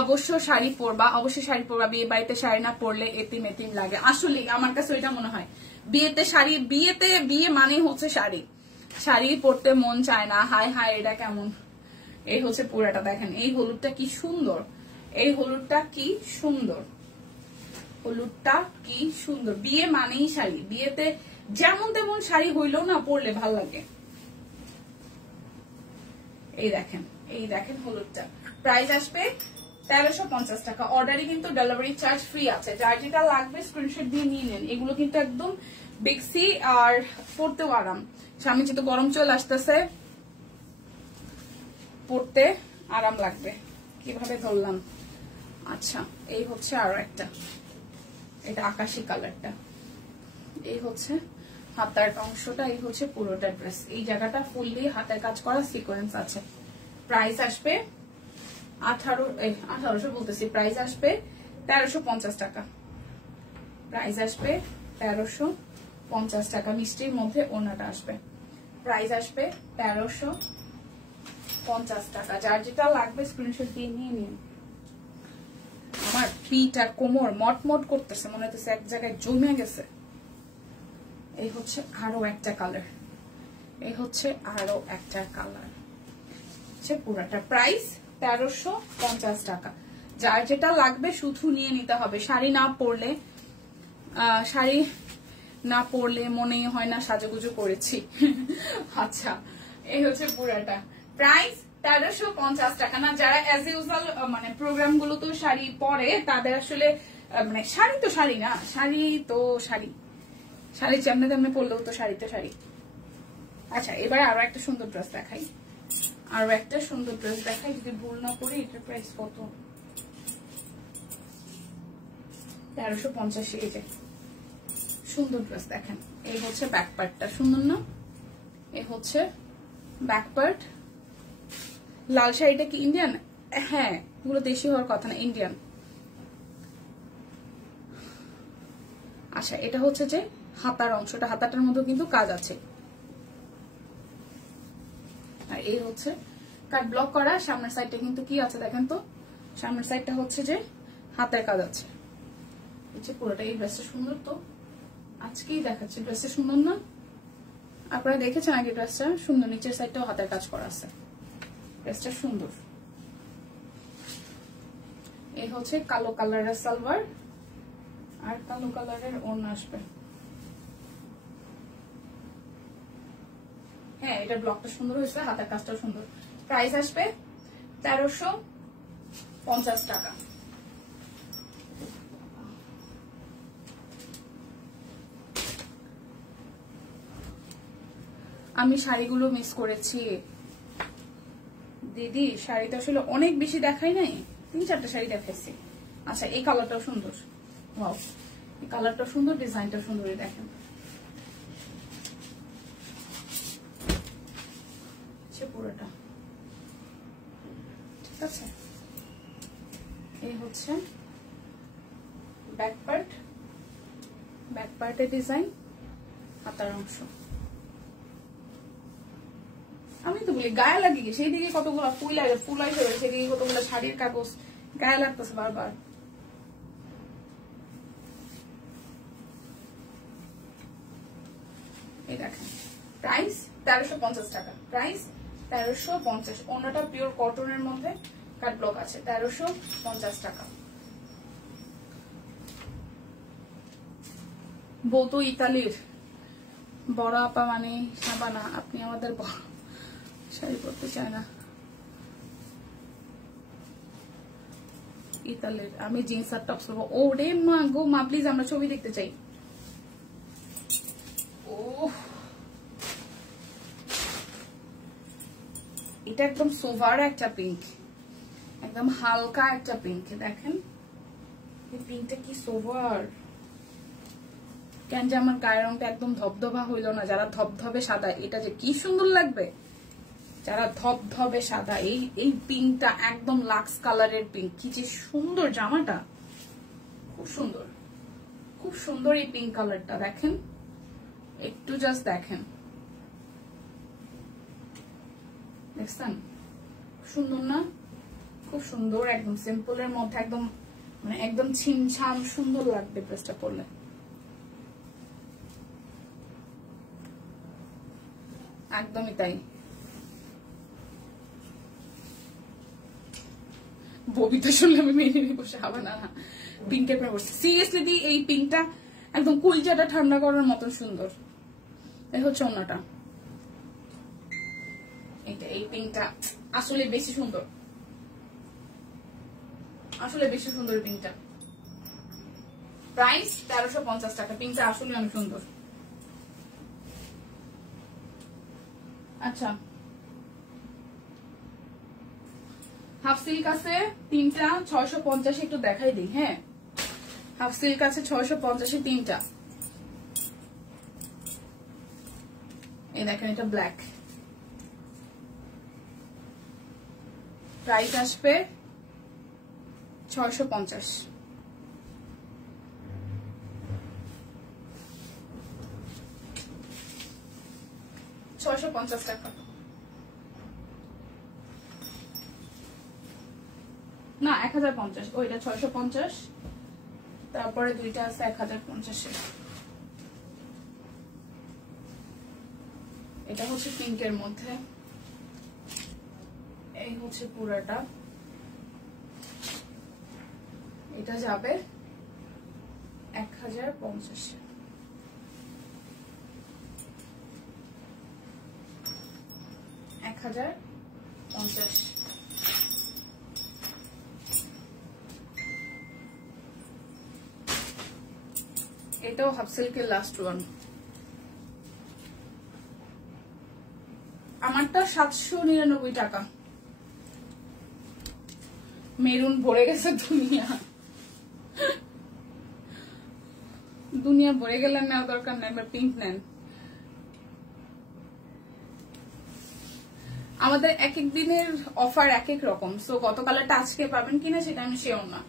অবশ্য শাড়ি পরবা, অবশ্যই শাড়ি পরবা। বিয়ে বাড়িতে শাড়ি না পরলে এতিম এতিম লাগে। আসলে আমার কাছে ওইটা মনে হয়। বিয়েতে শাড়ি, বিয়ে মানে হচ্ছে শাড়ি, শাড়ি পরতে মন চায় না। হায় হায়, এটা কেমন? এই হচ্ছে পুরাটা। দেখেন এই হলুদটা কি সুন্দর, এই হলুদটা কি সুন্দর, হলুদটা কি সুন্দর। বিয়ে মানেই শাড়ি। বিয়েতে যেমন তেমন শাড়ি হইলেও না পরলে ভাল লাগে। এই দেখেন, এই দেখেন হলুদটা। প্রাইস আসবে 1350 টাকা। অর্ডারে কিন্তু ডেলিভারি চার্জ ফ্রি আছে। যার যেটা লাগবে স্ক্রিনশট দিয়ে নিয়ে নেন। এগুলো কিন্তু একদম বেক্সি, আর পরতেও আরাম। সামনে যেহেতু গরম চলে আসতেছে, পরতে আরাম লাগবে। কিভাবে ধরলাম, আচ্ছা এই হচ্ছে আরো একটা, এটা আকাশি কালারটা। এই হচ্ছে হাতার অংশটা, এই হচ্ছে পুরোটা ড্রেস। এই জায়গাটা ফুললি হাতের কাজ করা সিকোয়েন্স আছে। প্রাইস আসবে 1800 বলতেছি, প্রাইস আসবে 1350 টাকা। প্রাইস আসবে 1350 টাকা। মিষ্টির মধ্যে ওনাটা আসবে, প্রাইস আসবে 1350 টাকা। যার যেটা লাগবে স্ক্রিনশট দিয়ে নিয়ে নিন। আমার পিঠ আর কোমর মটমট করতেছে, মনে হচ্ছে এক জায়গায় জমে গেছে। এই হচ্ছে আরো একটা কালার, এই হচ্ছে আরো একটা কালার, হচ্ছে পুরাটা। প্রাইস 1350 টাকা। যার যেটা লাগবে শুধু নিয়ে নিতে হবে। শাড়ি না পরলে মনে হয় না সাজুগুজু করেছি। আচ্ছা এই হচ্ছে পুরাটা। প্রাইস 1350 টাকা। না যারা অ্যাজ ইউজুয়াল মানে প্রোগ্রাম গুলো তো শাড়ি পরে, তাদের আসলে মানে শাড়ি তো শাড়ি না, শাড়ি তো শাড়ি, শাড়ি যেমনে তেমনি পরলেও তো শাড়ি তো শাড়ি। আচ্ছা এবারে আরো একটা সুন্দর ড্রেস দেখাই, আরো একটা সুন্দর ড্রেস দেখাই, যদি ভুল না করি। এটার প্রাইস কত? 1350। এই যে সুন্দর ড্রেস দেখেন, এই হচ্ছে ব্যাক পার্টটা, সুন্দর না? এই হচ্ছে ব্যাক পার্ট। লাল শাড়িটা কি ইন্ডিয়ান? হ্যাঁ, এগুলো দেশি হওয়ার কথা না, ইন্ডিয়ান। আচ্ছা এটা হচ্ছে যে হাতার অংশটা, হাতাটার মধ্যে কিন্তু কাজ আছে। আর এই হচ্ছে কাট ব্লক করা। সামনের সাইডটা কিন্তু কি আছে দেখেন তো, সামনের সাইডটা হচ্ছে যে হাতের কাজ আছে। হচ্ছে পুরোটা। এই ড্রেসটা সুন্দর তো, আজকেই দেখাচ্ছি। ড্রেসটা সুন্দর না? আপনারা দেখেছেন আগে ড্রেসটা? সুন্দর। নিচের সাইডটাও হাতের কাজ করা আছে, ড্রেসটা সুন্দর। এই হচ্ছে কালো কালারের সালোয়ার আর কালো কালারের ওড়না আসবে। হ্যাঁ এটা ব্লকটা সুন্দর হয়েছে, হাতের কাজটাও সুন্দর। প্রাইস আসবে 1350 টাকা। আমি শাড়িগুলো মিস করেছি দিদি, শাড়িটা আসলে অনেক বেশি দেখাই নাই, 3-4টা শাড়ি দেখাইছি। আচ্ছা এই কালারটাও সুন্দর, ওয়াও এই কালারটা সুন্দর, ডিজাইনটা সুন্দর। দেখেন পুরোটা ঠিক আছে। এই হচ্ছে ব্যাক পার্ট, ব্যাক পার্টের ডিজাইন, হাতার অংশ। আমি তো বলি গায়ে লাগে কি, সেই দিকে কতগুলো ফুলাই হয়ে সেদিকে কতগুলো শাড়ির কাগজ গায়ে লাগতেছে বারবার। এই দেখেন প্রাইস 1350 টাকা। প্রাইস 1350। ওনাটা পিওর কটনের মধ্যে কাট ব্লক আছে, 1350 টাকা। বউ তো ইতালির বড় আপা মানে সাবানা, আপনি আমাদের শাড়ি পরতে চায় না। ইতালির আমি জিন্স আর টপস পরবো। ও রে মা গো মা, প্লিজ আমরা ছবি দেখতে চাই। ও এটা একদম সোভার একটা পিঙ্ক, একদম হালকা একটা পিঙ্ক। দেখেন এই পিঙ্কটা কি সোভার। কেন যে আমার গায়ের রংটা একদম ধবধবা হইল না? যারা ধবধবে সাদা, এটা যে কি সুন্দর লাগবে। যারা ধবধবে সাদা, এই পিঙ্কটা একদম লাক্স কালারের পিঙ্ক, কি যে সুন্দর জামাটা, খুব সুন্দর, খুব সুন্দর এই পিঙ্ক কালারটা। দেখেন একটু জাস্ট দেখেন, দেখছেন সুন্দর না? খুব সুন্দর, একদম সিম্পলের মধ্যে একদম মানে একদম ছিমছাম সুন্দর লাগবে ড্রেসটা পরলে। একদমই তাই। ববিতা শুনলে আমি মেনে নিব, হবে না। পিঙ্কের প্রেমে বসছে সিরিয়াসলি দি, এই পিঙ্কটা একদম কুলজাটা ঠান্ডা করার মতন সুন্দর। এই হচ্ছে ওনাটা, এই পিঙ্কটা আসলে বেশি সুন্দর, আসলে বেশি সুন্দর পিঙ্কটা। প্রাইস 1350 টাকা। পিঙ্কটা আসলে অনেক সুন্দর। আচ্ছা হাফ সিল্ক আছে তিনটা 650, একটু দেখাই দিই। হ্যাঁ, হাফ সিল্ক আছে 650 তিনটা। এই দেখেন, এটা ব্ল্যাক, প্রাইস আসবে 650। টাকা না, 1050। ওইটা 650, তারপরে দুইটা আছে 1050। এটা হচ্ছে পিঙ্কের মধ্যে, এই হচ্ছে পুরাটা, এটা যাবে 1050। 1050। এটাও হাফ সিল্কের লাস্ট ওয়ান। আমারটা 799 টাকা। মেরুন ভরে গেছে দুনিয়া, দুনিয়া ভরে গেলেন, নেওয়া দরকার নেই, পিঙ্ক নেন। আমাদের এক এক দিনের অফার এক এক রকম, সো গতকালটা আজকে পাবেন কিনা সেটা আমি শিওর না।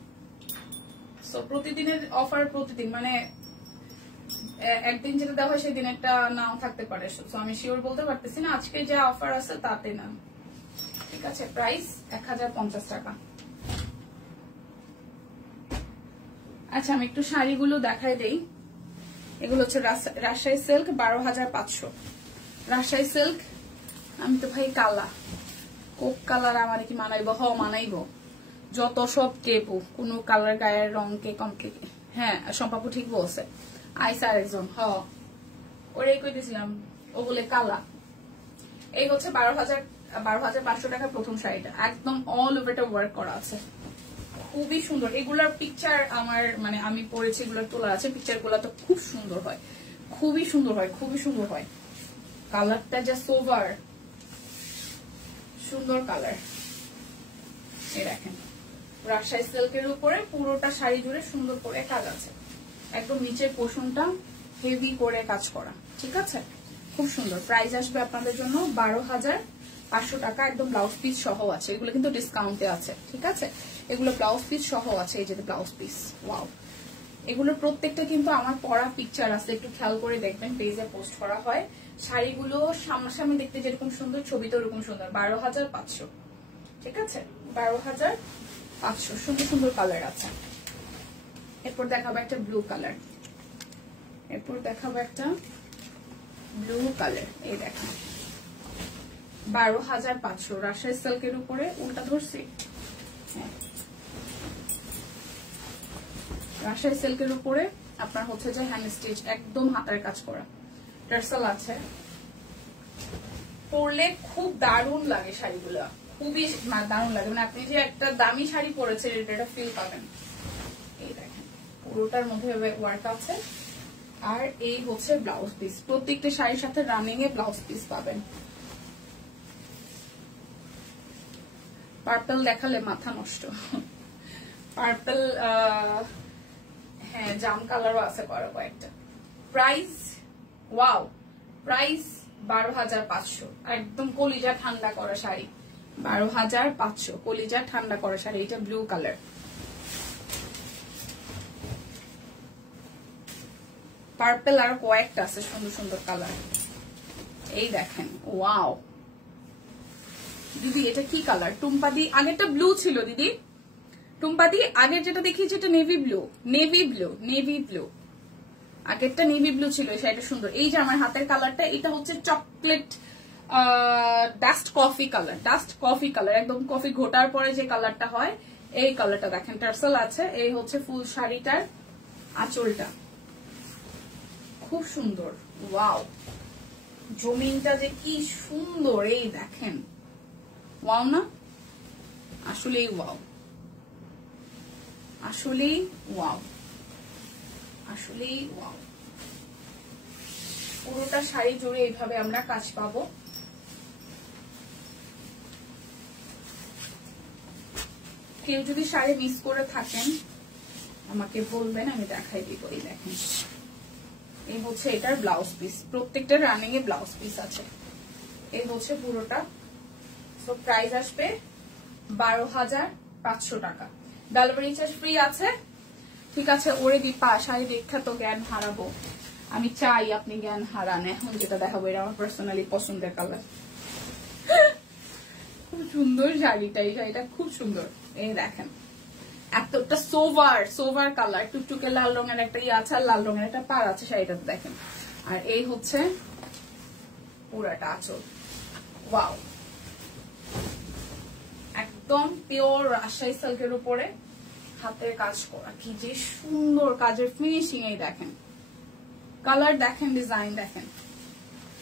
সো প্রতিদিনের অফার প্রতিদিন, মানে একদিন যেটা দেওয়া হয় সেদিন একটা নাও থাকতে পারে, সো আমি শিওর বলতে পারতেছি না। আজকে যা অফার আছে তাতে না, ঠিক আছে। প্রাইস 1050 টাকা। আচ্ছা, আমি একটু শাড়িগুলো দেখাই দেই। এগুলো হচ্ছে রাজশাহী সিল্ক 12,500। রাজশাহী সিল্ক, আমি তো ভাই কালা, কোক কালার আমার কি মানাইবো? মানাইবো, যত সব কেপু, কোন কালার গায়ের রং কে কমপ্লিট। হ্যাঁ, সম্পাপু ঠিক বলছে, আইসা আরেকজন ওরাই কইতেছিলাম, ও বলে কালা। এই হচ্ছে 12,500 টাকা প্রথম শাড়িটা, একদম অল ওভারটা ওয়ার্ক করা আছে, খুবই সুন্দর। এগুলার পিকচার আমার, মানে আমি পরেছি, এগুলোর তোলা আছে, পিকচার গুলা তো খুব সুন্দর হয়, খুবই সুন্দর হয়, খুবই সুন্দর হয়। কালারটা যা সোভার সুন্দর কালার। এই দেখেন, রাজশাহী সিল্কের উপরে পুরোটা শাড়ি জুড়ে সুন্দর করে কাজ আছে, একদম নিচের পোর্শনটা হেভি করে কাজ করা, ঠিক আছে, খুব সুন্দর। প্রাইস আসবে আপনাদের জন্য 12,500 টাকা, একদম ব্লাউজ পিস সহ আছে। এগুলো কিন্তু ডিসকাউন্টে আছে, ঠিক আছে, এগুলো ব্লাউজ পিস সহ আছে। এই যে ব্লাউজ পিস, ওয়াও। এগুলোর প্রত্যেকটা কিন্তু আমার পরা পিকচার আছে, একটু খেয়াল করে দেখবেন, পেজে পোস্ট করা হয়। শাড়িগুলো সামনাসামনি দেখতে যেরকম সুন্দর, ছবিতে ওরকম সুন্দর। 12,500, ঠিক আছে, 12,500। সুন্দর সুন্দর কালার আছে। এরপর দেখাবো একটা ব্লু কালার, এরপর দেখাবো একটা ব্লু কালার। এই দেখেন, 12,500 রাজশাহী সিল্কের উপরে। উল্টা ধরছি, হ্যাঁ, রাজশাহী সিল্কের উপরে আপনার হচ্ছে যে হ্যান্ড স্টিচ, একদম হাতের কাজ করা, টার্সেল আছে। পরলে খুব দারুণ লাগে শাড়িগুলো, খুবই দারুণ লাগে, মানে আপনি যে একটা দামি শাড়ি পরেছেন এটা ফিল পাবেন। এই দেখেন, পুরোটার মধ্যে ওয়ার্ক আছে। আর এই হচ্ছে ব্লাউজ পিস, প্রত্যেকটা শাড়ির সাথে রানিং এ ব্লাউজ পিস পাবেন। পার্পল দেখালে মাথা নষ্ট, পার্পল, হ্যাঁ, জাম কালারও আছে কয়েকটা। প্রাইস, ওয়াও, প্রাইস 12,500, একদম কলিজা ঠান্ডা করা শাড়ি, 12,500 কলিজা ঠান্ডা করা শাড়ি। এটা ব্লু কালার। পার্পল আর কয়েকটা আছে সুন্দর সুন্দর কালার। এই দেখেন, ওয়াও। দিদি এটা কি কালার? টুম্পাদি, আগেরটা ব্লু ছিল দিদি, টুম্পাদি আগের যেটা দেখিয়েছে এটা navy blue, navy blue, navy blue. আগেরটা নেভি ব্লু ছিল, এই শাড়িটা সুন্দর। এই যে আমার হাতের কালারটা, এটা হচ্ছে chocolate dust coffee colour, dust coffee colour, একদম কফি ঘোটার পরে যে কালারটা হয় এই কালারটা। দেখেন, টার্সেল আছে। এই হচ্ছে ফুল শাড়িটার আঁচলটা, খুব সুন্দর, ওয়াও। জমিনটা যে কি সুন্দর, এই দেখেন, ওয়াও না? আসলেই ওয়াও, আসলেই ওয়াও, আসলেই ওয়াও। পুরোটা শাড়ি জুড়ে এইভাবে আমরা কাজ পাবো। কেউ যদি শাড়ি মিস করে থাকেন আমাকে বলবেন, আমি দেখাই দিব। এই দেখেন, এই হচ্ছে এটার ব্লাউজ পিস, প্রত্যেকটা রানিং এ ব্লাউজ পিস আছে। এই হচ্ছে পুরোটা। সো প্রাইস আসবে 12,500 টাকা। ডেলিভারি চার্জ ফ্রি আছে। ঠিক আছে, ওরে দীপা শাড়ি দেখা তো জ্ঞান হারাবো। আমি চাই আপনি জ্ঞান হারান। এখন যেটা দেখাবো এটা আমার পার্সোনালি পছন্দের কালার। খুব সুন্দর শাড়িটা, এই শাড়িটা খুব সুন্দর। এই দেখেন, এতটা সোভার কালার, টুকটুকে লাল রঙের একটা ইয়ে আছে, আর লাল রঙের একটা পার আছে শাড়িটাতে দেখেন। আর এই হচ্ছে পুরাটা আঁচল। ওয়াও, একদম পিওর রাজশাহী সিল্কের উপরে হাতের কাজ করা, কি যে সুন্দর কাজের ফিনিশিং। এই দেখেন, কালার দেখেন, ডিজাইন দেখেন,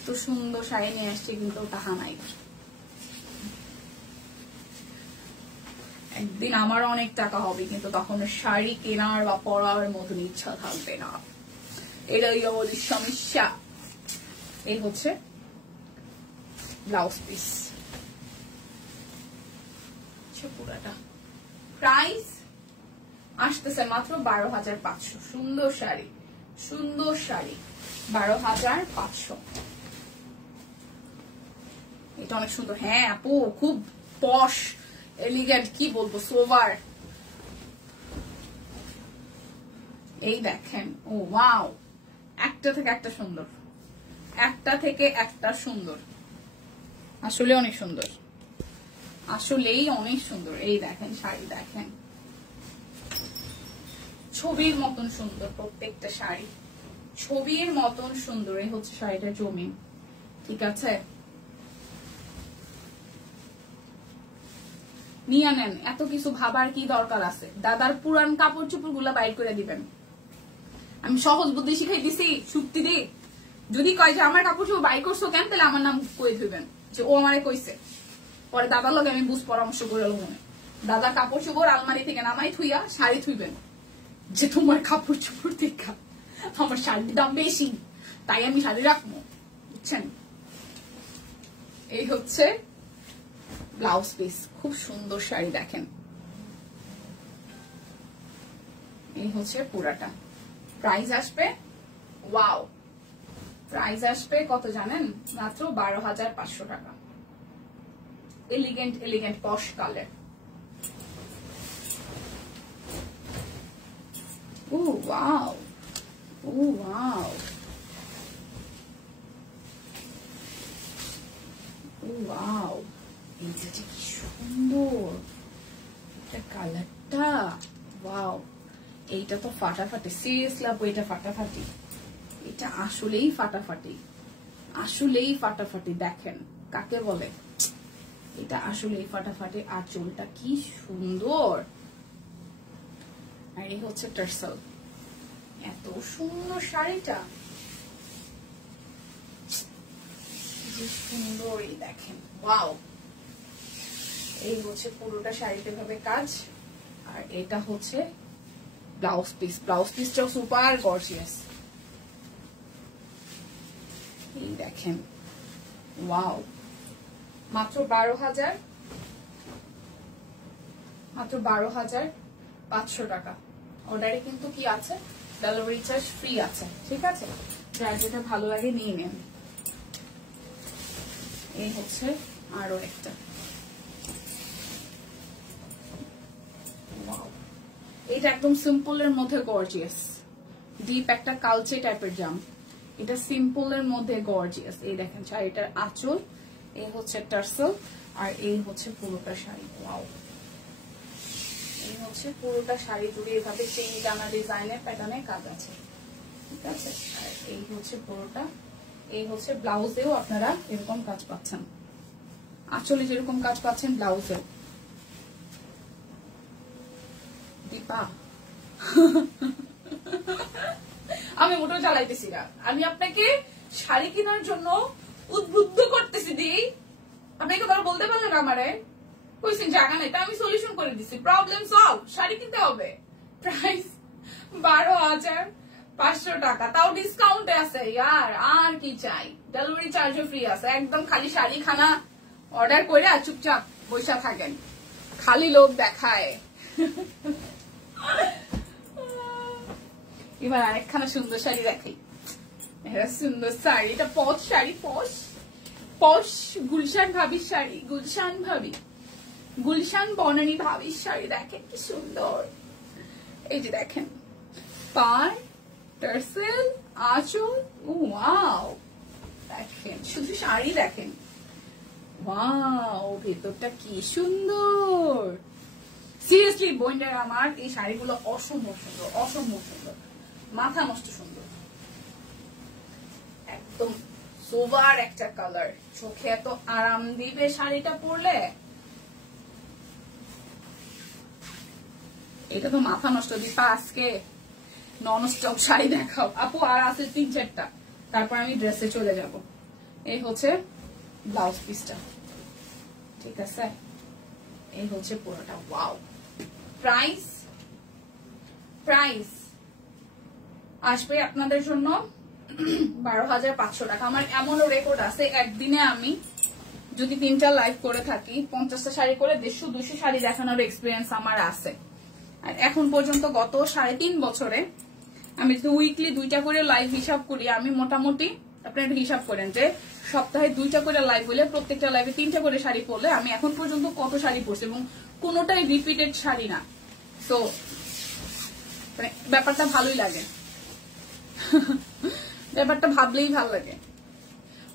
তো সুন্দর শাড়ি নিয়ে আসছে, কিন্তু তাহা নাই। একদিন আমার অনেক টাকা হবে, কিন্তু তখন শাড়ি কেনার বা পরার মতন ইচ্ছা থাকবে না। এটাই আমাদের সমস্যা। এই হচ্ছে ব্লাউজ পিস পুরাটা। প্রাইস আসতেছে মাত্র 12,500। সুন্দর শাড়ি, সুন্দর শাড়ি, 12,500। এটা অনেক সুন্দর। হ্যাঁ আপু, খুব পশ এলিগেন্ট, কি বলবো, সোভার। এই দেখেন, ও ওয়াও, একটা থেকে একটা সুন্দর, একটা থেকে একটা সুন্দর, আসলে অনেক সুন্দর, আসলেই অনেক সুন্দর। এই দেখেন শাড়ি দেখেন, ছবির মতন সুন্দর, প্রত্যেকটা শাড়ি ছবির মতন সুন্দর। এই হচ্ছে শাড়িটার জমি। ঠিক আছে, নিয়ে নেন, এত কিছু ভাবার কি দরকার আছে? দাদার পুরান কাপড় চোপড় গুলা বাইর করে দিবেন। আমি সহজ বুদ্ধি শিখাই দিছি শুক্তি দি। যদি কয় যে আমার কাপড় চোপড় বাইর করছো কেন, তাহলে আমার নাম কয়ে ধুবেন যে ও আমারে কইছে। পরে দাদার লগে আমি বুঝ পরামর্শ করে মনে, দাদার কাপড় চোপড় আলমারি থেকে নামাই থুইয়া শাড়ি থুইবেন, যে তোমার কাপড় চোপড় দেখা আমার শাড়ির দাম বেশি, তাই আমি শাড়ি রাখবো, বুঝছেন? এই হচ্ছে ব্লাউজ পিস, খুব সুন্দর শাড়ি দেখেন। এই হচ্ছে পুরাটা। প্রাইস আসবে, ওয়াও, প্রাইস আসবে কত জানেন? মাত্র 12,500 টাকা। এলিগেন্ট পশ কালার। ও ওয়াও, ও ওয়াও, ও ওয়াও, এইটা যে কি সুন্দর, এটা কালারটা, ওয়াও। এইটা তো ফাটাফাটি, সিরিয়াসলি আপু এটা ফাটাফাটি, এটা আসলেই ফাটাফাটি, আসলেই ফাটাফাটি। দেখেন কাকে বলে, এটা আসলেই ফাটাফাটি। আর চুলটা কি সুন্দর, আর এই হচ্ছে টার্সেল। এত সুন্দর শাড়িটা, কি সুন্দর। এই দেখেন, ওয়াও। এই হচ্ছে পুরোটা শাড়িতে ভাবে কাজ, আর এটা হচ্ছে ব্লাউজ পিস। ব্লাউজ পিসটাও সুপার গর্জিয়াস। এই দেখেন, ওয়াও। মাত্র 12,500 টাকা। অর্ডারে কিন্তু কি আছে, ডেলিভারি চার্জ ফ্রি আছে। ঠিক আছে, যার যেটা ভালো লাগে নিয়ে নেন। এই হচ্ছে আরো একটা, এটা একদম সিম্পলের মধ্যে গর্জিয়াস, ডিপ একটা কালচে টাইপের জাম। এটা সিম্পলের মধ্যে গর্জিয়াস। এই দেখেন শাড়িটার আঁচল, এই হচ্ছে টার্সেল, আর এই হচ্ছে পুরোটা শাড়ি। ওয়াও, এই হচ্ছে পুরোটা শাড়ি জুড়ে এভাবে চেইন টানা ডিজাইনের প্যাটার্নে কাজ আছে। ঠিক আছে, আর এই হচ্ছে পুরোটা। এই হচ্ছে ব্লাউজেও আপনারা এরকম কাজ পাচ্ছেন, আঁচলে যেরকম কাজ পাচ্ছেন ব্লাউজেও। দীপা আমি মোটেও চালাইতেছি না, আমি আপনাকে শাড়ি কেনার জন্য উদ্বুদ্ধ করতেছি। দিই আপনাকে কথা বলতে পারলেন আমারে, কইছেন জায়গা নাই, তা আমি সলিউশন করে দিচ্ছি, প্রবলেম সলভ। শাড়ি কিনতে হবে। প্রাইস 12,500 টাকা, তাও ডিসকাউন্টে আছে ইয়ার, আর কি চাই। ডেলিভারি চার্জও ফ্রি আছে। একদম খালি শাড়ি খানা অর্ডার করে চুপচাপ বৈশা থাকেন, খালি লোক দেখায়। এবার আরেকখানা সুন্দর শাড়ি দেখাই। এটা সুন্দর শাড়ি, এটা পশ শাড়ি, পশ পশ গুলশান ভাবির শাড়ি, গুলশান ভাবি, গুলশান বনানী ভাবির শাড়ি। দেখেন কি সুন্দর, এই যে দেখেন পার টার্সেল আঁচল, ওয়াও দেখেন শুধু শাড়ি দেখেন, ওয়াও ভেতরটা কি সুন্দর। সিরিয়াসলি বোনদের আমার এই শাড়িগুলো অসম্ভব সুন্দর, অসম্ভব সুন্দর, মাথা নষ্ট সুন্দর, একদম সোভার একটা কালার, চোখে এত আরাম দিবে শাড়িটা পরলে। এটা তো মাথা নষ্ট। দীপা আজকে নন স্টপ শাড়ি দেখাও আপু, আর আছে 3-4টা, তারপর আমি ড্রেসে চলে যাব। এই হচ্ছে ব্লাউজ পিসটা, ঠিক আছে, এই হচ্ছে পুরোটা। ওয়াও, প্রাইস প্রাইস আসবে আপনাদের জন্য 12,500 টাকা। আমার এমনও রেকর্ড আছে, একদিনে আমি যদি 3টা লাইভ করে থাকি 50টা শাড়ি করে 150-200 শাড়ি দেখানোর এক্সপিরিয়েন্স আমার আছে। আর এখন পর্যন্ত গত 3.5 বছরে আমি যদি উইকলি 2টা করে লাইভ হিসাব করি, আমি মোটামুটি আপনারা হিসাব করেন যে সপ্তাহে 2টা করে লাইভ হলে প্রত্যেকটা লাইভে 3টা করে শাড়ি পরলে আমি এখন পর্যন্ত কত শাড়ি পরছি, এবং কোনোটাই রিপিটেড শাড়ি না। তো মানে ব্যাপারটা ভালোই লাগে, ব্যাপারটা ভাবলেই ভালো লাগে।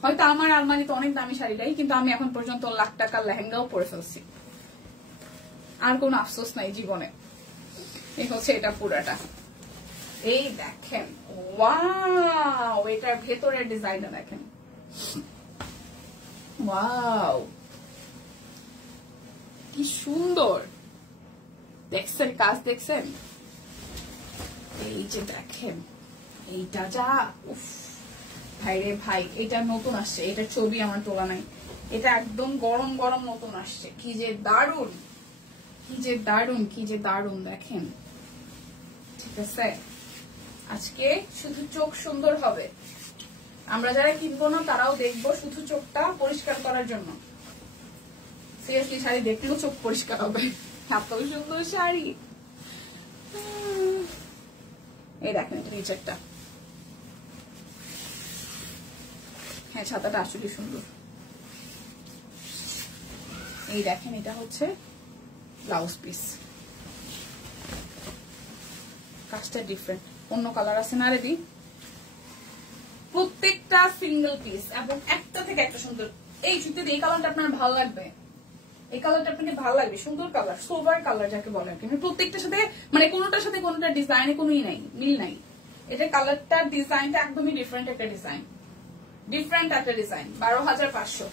হয়তো আমার আলমারিতে অনেক দামি শাড়ি নাই, কিন্তু আমি এখন পর্যন্ত লাখ টাকার লেহেঙ্গাও পরে ফেলছি, আর কোনো আফসোস নাই জীবনে। এই হচ্ছে এটা পুরাটা, এই দেখেন ওয়াও, এটার ভেতরের ডিজাইনটা দেখেন, ওয়াও কি সুন্দর, দেখছেন কাজ, দেখছেন, এই যে দেখেন এইটা যা, উফ ভাই রে ভাই, এটা নতুন আসছে, এটার ছবি আমার তোলা নাই, এটা একদম গরম গরম নতুন আসছে, কি যে দারুন, কি যে দারুন, কি যে দারুন দেখেন, ঠিক আছে। আজকে শুধু চোখ সুন্দর হবে, আমরা যারা কিনবো না তারাও দেখবো, শুধু চোখটা পরিষ্কার করার জন্য। সিরিয়াসলি শাড়ি দেখলেও চোখ পরিষ্কার হবে, এত সুন্দর শাড়ি। এই দেখেন এটা নিচেরটা, হ্যাঁ ছাতাটা আসলে সুন্দর। এই দেখেন এটা হচ্ছে ব্লাউজ পিস, কাজটা ডিফারেন্ট, অন্য কালার আছে না রেডি, প্রত্যেকটা সিঙ্গেল পিস এবং একটা থেকে একটা সুন্দর। এই সুতিতে এই কালারটা আপনার ভালো লাগবে, এই কালারটা আপনাকে ভালো লাগবে, সুন্দর কালার, সোভার কালার যাকে বলে আর কি। প্রত্যেকটার সাথে মানে কোনোটার সাথে কোনোটা ডিজাইনে কোনোই নাই, মিল নাই। এটা কালারটা ডিজাইনটা একদমই ডিফারেন্ট একটা ডিজাইন, ডিফারেন্ট একটা ডিজাইন। 12,500।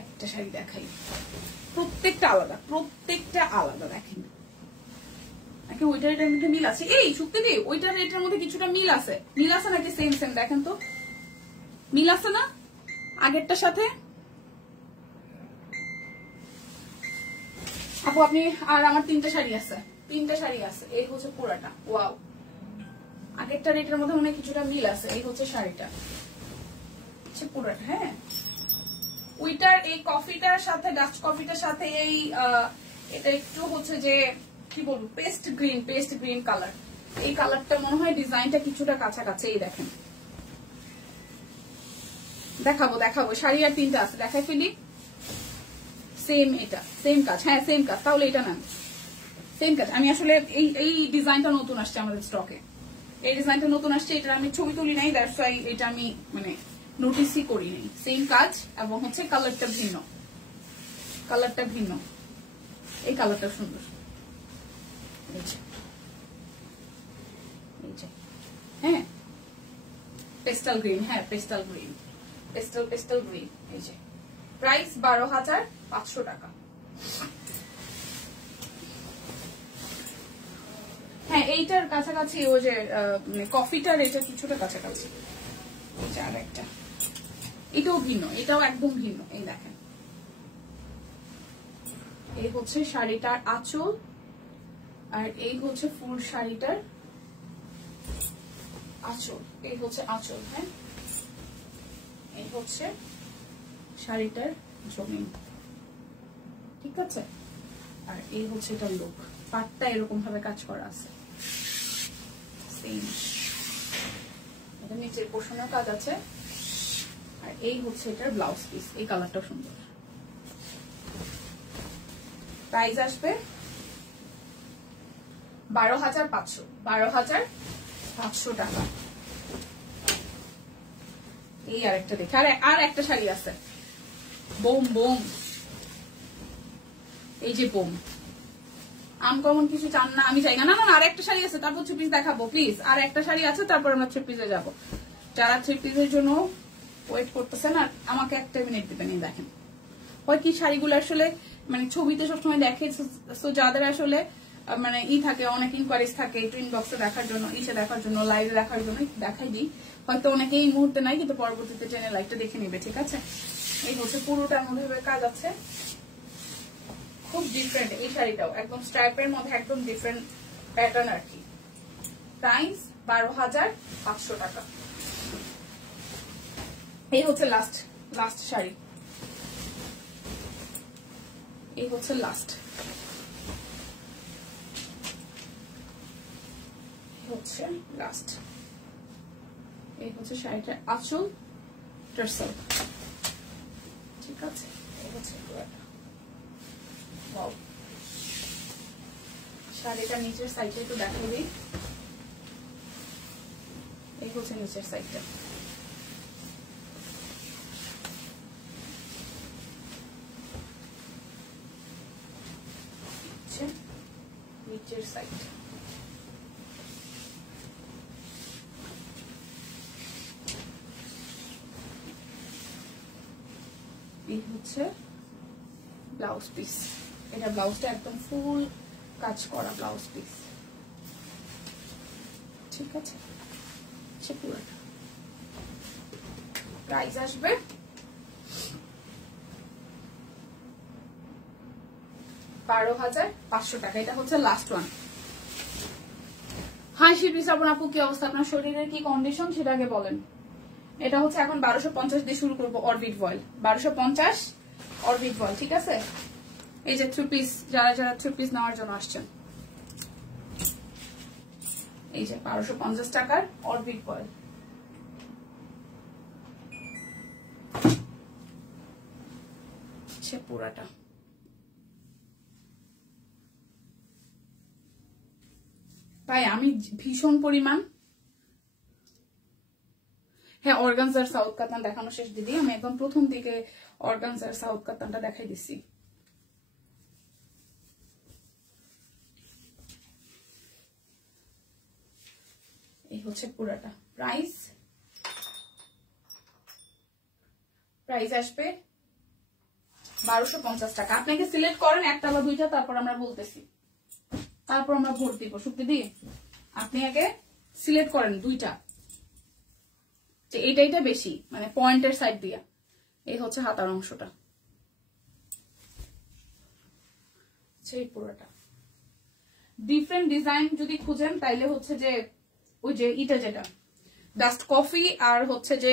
একটা শাড়ি দেখাই, প্রত্যেকটা আলাদা, প্রত্যেকটা আলাদা। দেখেন ওইটার এটার মধ্যে মিল আছে, এই শুক্তি দি ওইটার এটার মধ্যে কিছুটা মিল আছে, মিল আছে নাকি সেম সেম দেখেন তো, মিল আছে না আগেরটার সাথে আপু আপনি? আর আমার 3টা শাড়ি আছে, 3টা শাড়ি আছে, এই হচ্ছে পুরাটা। ওয়াও, আগেরটা রেটের মধ্যে মনে হয় কিছুটা মিল আছে। এই হচ্ছে শাড়িটা, হচ্ছে পুরাটা। হ্যাঁ ওইটার এই কফিটার সাথে, ডাস্ট কফিটার সাথে এই এটা একটু হচ্ছে যে কি বলবো, পেস্ট গ্রিন কালার। এই কালারটা মনে হয় ডিজাইনটা কিছুটা কাছাকাছি। এই দেখেন, দেখাবো দেখাবো, শাড়ি আর 3টা আছে, দেখাই ফেলি। সেম, এটা সেম কাজ, হ্যাঁ সেম কাজ, তাহলে এটা না সেম কাজ। আমি আসলে এই ডিজাইনটা নতুন আসছে আমাদের স্টকে, এই ডিজাইনটা নতুন আসছে, এটা আমি ছবি তুলি নাই, দ্যাটস ওয়াই এটা আমি মানে নোটিসই করি নাই। সেম কাজ এবং হচ্ছে কালারটা ভিন্ন, কালারটা ভিন্ন। এই কালারটা সুন্দর, হ্যাঁ পেস্টাল গ্রিন, হ্যাঁ পেস্টাল গ্রিন, পেস্টাল গ্রিন। এই যে প্রাইস 12,500 টাকা। হ্যাঁ এইটার কাছাকাছি, ওই যে কফিটার এটা কিছুটা কাছাকাছি। আর একটা এটাও ভিন্ন, এটাও একদম ভিন্ন। এই দেখেন, এই হচ্ছে শাড়িটার আঁচল, আর এই হচ্ছে ফুল শাড়িটার আঁচল, এই হচ্ছে আঁচল। হ্যাঁ এই হচ্ছে শাড়িটার জমিন, ঠিক আছে। আর এই হচ্ছে এটা লুক, পাটটা এরকম ভাবে কাজ করা আছে, সেম এটা নিচের পোর্শনের কাজ আছে। আর এই হচ্ছে এটার ব্লাউজ পিস, এই কালারটাও সুন্দর। প্রাইস আসবে 12,500, 12,500 টাকা। এই আরেকটা দেখি, আর একটা শাড়ি আছে, বোম বোম, এই যে বোম। আনকমন কিছু চান না? আমি চাই না। না না, আর একটা শাড়ি আছে, তারপর থ্রি পিস দেখাবো প্লিজ। আর একটা শাড়ি আছে, তারপর আমরা থ্রি পিসে যাবো। যারা থ্রি পিসের জন্য ওয়েট করতেছেন, আর আমাকে একটা মিনিট দিবেন। এই দেখেন, হয় কি শাড়িগুলো আসলে মানে ছবিতে সবসময় দেখে, সো যাদের আসলে মানে থাকে, অনেক ইনকোয়ারিজ থাকে একটু ইনবক্সে দেখার জন্য, দেখার জন্য, লাইভে দেখার জন্য দেখাই দিই। হয়তো অনেকে এই মুহূর্তে নাই, কিন্তু পরবর্তীতে ট্রেনে লাইভটা দেখে নিবে, ঠিক আছে। এই হচ্ছে পুরোটার মধ্যে কাজ আছে, খুব ডিফারেন্ট। এই শাড়িটাও একদম স্ট্রাইপের মধ্যে, একদম ডিফারেন্ট প্যাটার্ন আর কি। প্রাইস 12,500 টাকা। এই হচ্ছে লাস্ট শাড়ি, এই হচ্ছে লাস্ট, এই হচ্ছে শাড়িটার আঁচল টার্সেল, ঠিক আছে। এই হচ্ছে শাড়িটা নিচের সাইডটা একটু দেখাই দিই। এই হচ্ছে নিচের সাইডটা, নিচের সাইডটা। এই হচ্ছে ব্লাউজ পিস, এটা ব্লাউজটা একদম ফুল কাজ করা ব্লাউজ পিস, ঠিক আছে। পুরোটা প্রাইস আসবে 12,500 টাকা। এটা হচ্ছে লাস্ট ওয়ান। হাই শিল্পী শ্রাবণ আপু, কি অবস্থা? আপনার শরীরের কি কন্ডিশন সেটা আগে বলেন। এটা হচ্ছে এখন 1250 দিয়ে শুরু করবো, অরবিট ভয়েল 1250 অরবিট ভয়েল, ঠিক আছে। এই যে থ্রি পিস, যারা থ্রি পিস নেওয়ার জন্য আসছেন, এই যে 1250 টাকার অরবিট ভয়েল। পুরাটা তাই আমি ভীষণ পরিমাণ, হ্যাঁ অর্গানজার সাউথ কাতান দেখানো শেষ দিদি, আমি একদম প্রথম দিকে অর্গানজার সাউথ কাতানটা দেখাই দিছি। এই হচ্ছে পুরাটা। প্রাইস আসবে 1250 টাকা। আপনাকে সিলেক্ট করেন একটা বা দুইটা, তারপর আমরা বলতেছি, তারপর আমরা ভোট দিব। শুক্তি দি, আপনি আগে সিলেক্ট করেন দুইটা, যে এইটা বেশি, মানে পয়েন্টের সাইড দিয়া। এই হচ্ছে হাতার অংশটা, সেই পুরোটা ডিফারেন্ট ডিজাইন যদি খুঁজেন তাইলে হচ্ছে যে ওই যে এটা যেটা ডাস্ট কফি, আর হচ্ছে যে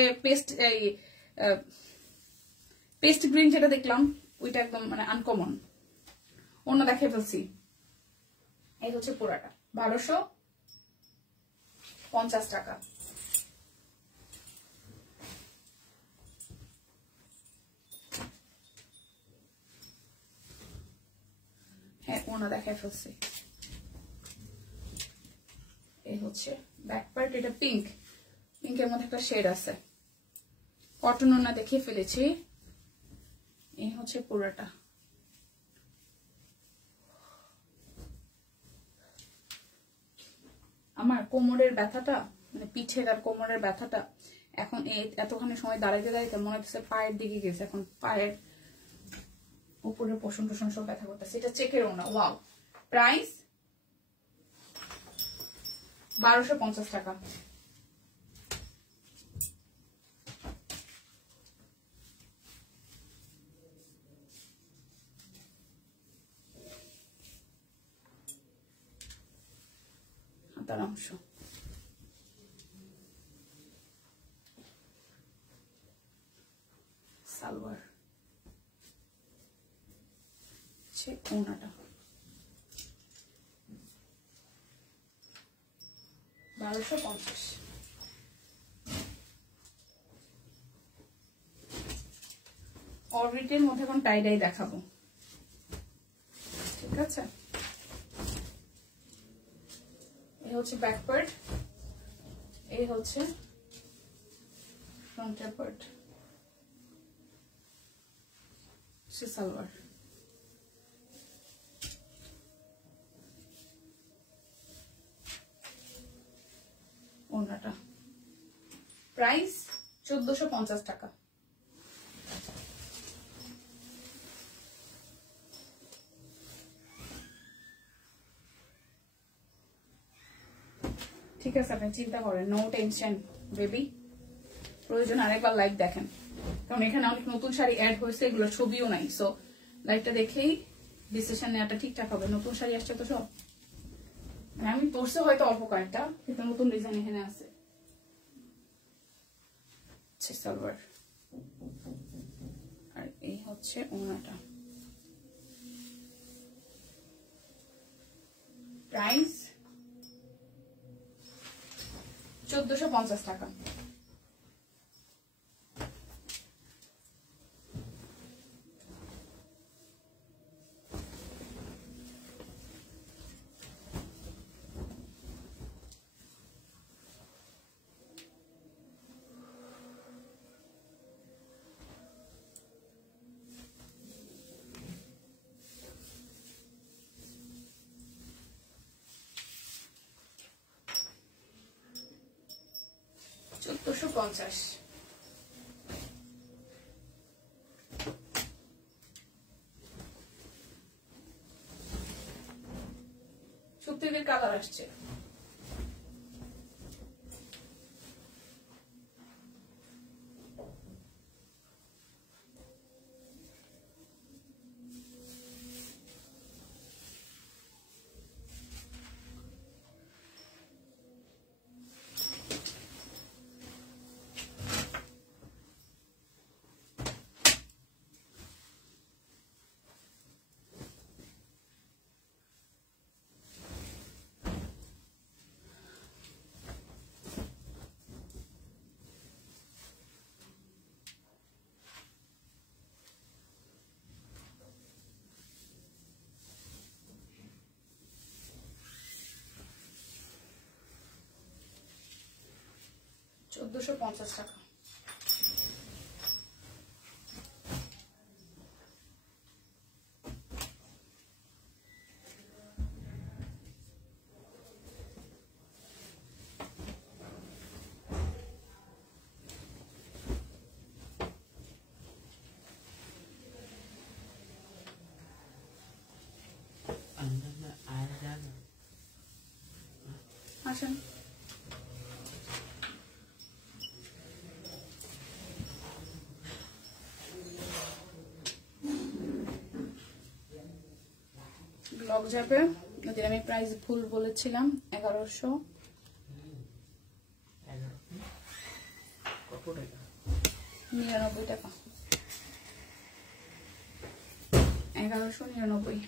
পেস্ট গ্রিন যেটা দেখলাম, ওইটা একদম মানে আনকমন। অন্য দেখে ফেলছি। এই হচ্ছে পুরাটা 1250 টাকা। হ্যাঁ অন্য দেখে ফেলছি। এই হচ্ছে ব্যাক পার্ট, এটা পিঙ্কের মধ্যে একটা শেড আছে, কটন ওনা দেখিয়ে ফেলেছি। এই হচ্ছে পুরাটা। আমার কোমরের ব্যথাটা, মানে পিঠের আর কোমরের ব্যথাটা এখন এতখানি সময় দাঁড়াইতে দাঁড়াইতে মনে হচ্ছে পায়ের দিকে গেছে, এখন পায়ের উপরের পোষণ টোষণ সব ব্যথা করতেছে। এটা চেকের ওনা, ওয়াও। প্রাইস 1250 টাকা। হাতার অংশ, সালোয়ার, হচ্ছে ওড়নাটা, 1250। অরবিটের মধ্যে এখন টাইডাই দেখাবো, ঠিক আছে। এই হচ্ছে ব্যাক পার্ট, এই হচ্ছে ফ্রন্টের পার্ট, সালোয়ার। ওড়নাটা প্রাইস 1450 টাকা। ঠিক আছে, আপনি চিন্তা করেন, নো টেনশন বেবি। প্রয়োজন আরেকবার লাইভ দেখেন, কারণ এখানে অনেক নতুন শাড়ি অ্যাড হয়েছে, এগুলোর ছবিও নাই। সো লাইভটা দেখেই ডিসিশন নেওয়াটা ঠিকঠাক হবে। নতুন শাড়ি আসছে তো সব, মানে আমি পরছে হয়তো অল্প কয়েকটা, কিন্তু নতুন ডিজাইন এখানে আছে। সালোয়ার, আর এই হচ্ছে ওড়নাটা। প্রাইস 1450 টাকা। সত্যিকার কালার আসছে। $1450 টাকা। আসেন, ব্লগ যাবে। ওদের আমি প্রাইস ভুল বলেছিলাম, 1199 টাকা। 1199।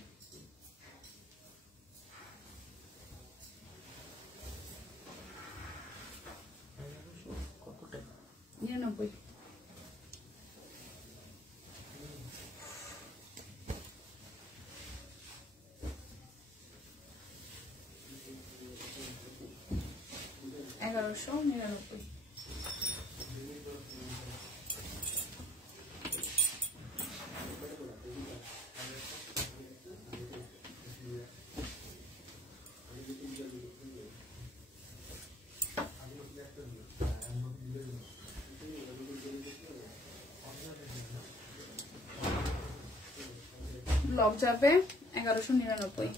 ব্লগ যাবে 1199।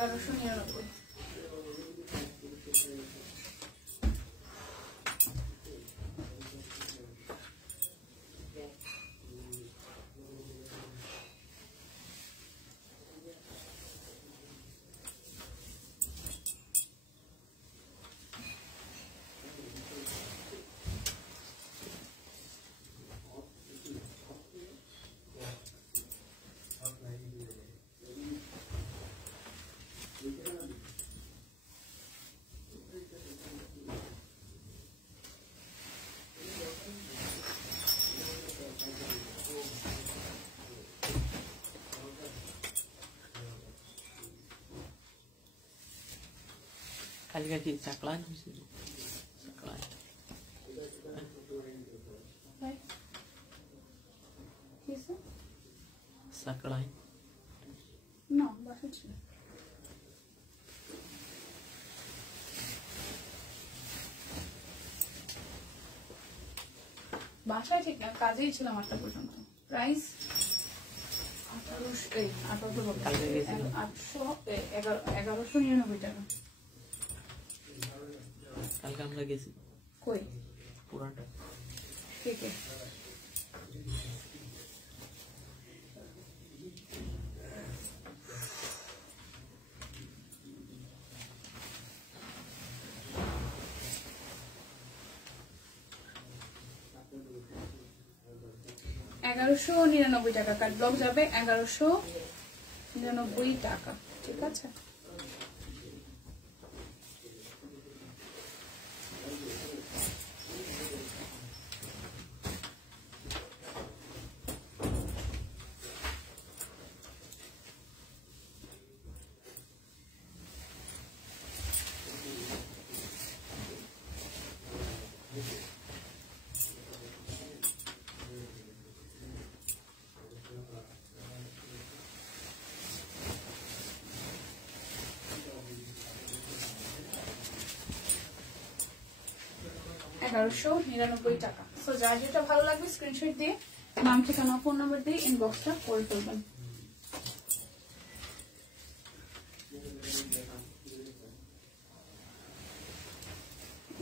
1199। Kali lagi caklan sih. Caklan. Kisa? Caklan. No, বাসা ছিল। বাসায় ঠিক না, কাজেই ছিলাম 8টা পর্যন্ত। প্রাইস 1199 টাকা। কালকে আমরা গেছি কই? পুরানটা। ঠিক আছে। $1199 টাকা কাট ব্লক যাবে 1199 টাকা। ঠিক আছে, $1199 টাকা। সো যার যেটা ভালো লাগবে স্ক্রিনশট দিয়ে নাম, ঠিকানা, ফোন নাম্বার দিয়ে ইনবক্সটা করে ফেলবেন।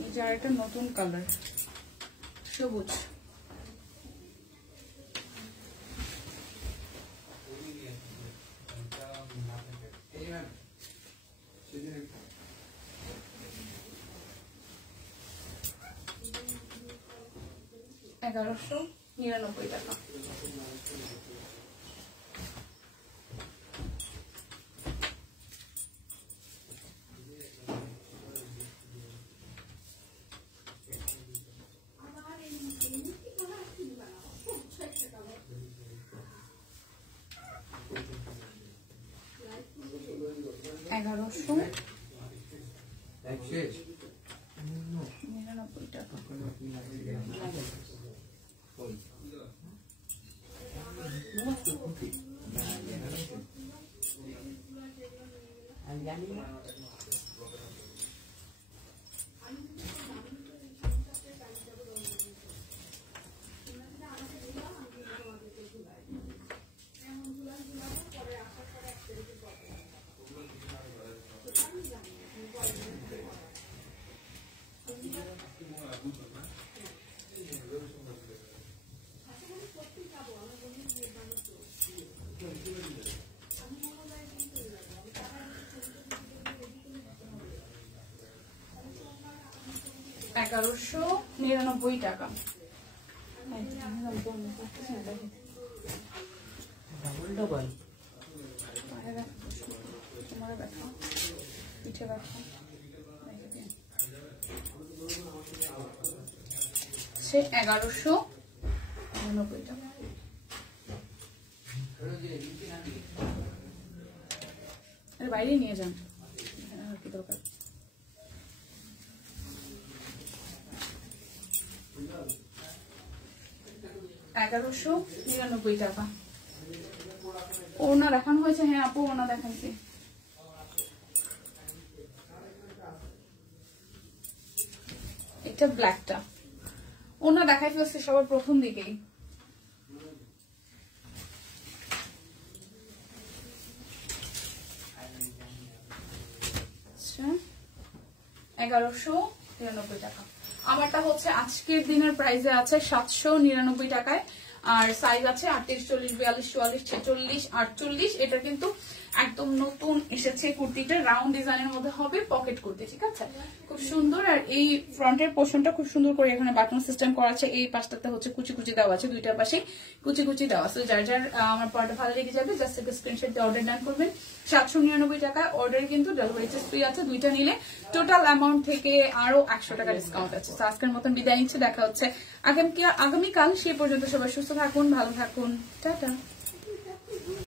এই যার একটা নতুন কালার সবুজ, $1199 টাকা। $1199 টাকা। $1199 টাকা। ডাবল ডাবল তোমার ব্যথা, পিঠে ব্যথা, সে $1199 টাকা। বাইরে নিয়ে যান, কি দরকার। $1199 টাকা। ওনা দেখানো হয়েছে? হ্যাঁ আপু, ওনা দেখাইছি। এটা ব্ল্যাকটা ওনা দেখাই ফেলছে সবার প্রথম দিকেই। 1199 টাকা। আমারটা হচ্ছে আজকের দিনের প্রাইসে আছে 799 টাকায়। আর সাইজ আছে 38, 40, 42, 44, 46, 48। এটা কিন্তু একদম নতুন এসেছে কুর্তিটা, রাউন্ড ডিজাইনের মধ্যে হবে, পকেট কুর্তি, ঠিক আছে, খুব সুন্দর। আর এই ফ্রন্টের পোর্শনটা খুব সুন্দর করে এখানে বাটন সিস্টেম করা আছে। এই পাশটাতে হচ্ছে কুচি কুচি দেওয়া আছে, দুইটার পাশে কুচি কুচি দেওয়া আছে। যার যার আমার পরটা ভালো লেগে যাবে জাস্ট একটা স্ক্রিনশট দিয়ে অর্ডার ডান করবেন। 799 টাকায় অর্ডার, কিন্তু ডেলিভারি চার্জ ফ্রি আছে। দুইটা নিলে টোটাল অ্যামাউন্ট থেকে আরো 100 টাকা ডিসকাউন্ট আছে। তো আজকের মতন বিদায় নিচ্ছে, দেখা হচ্ছে আগামীকাল। সে পর্যন্ত সবাই সুস্থ থাকুন, ভালো থাকুন, টাটা।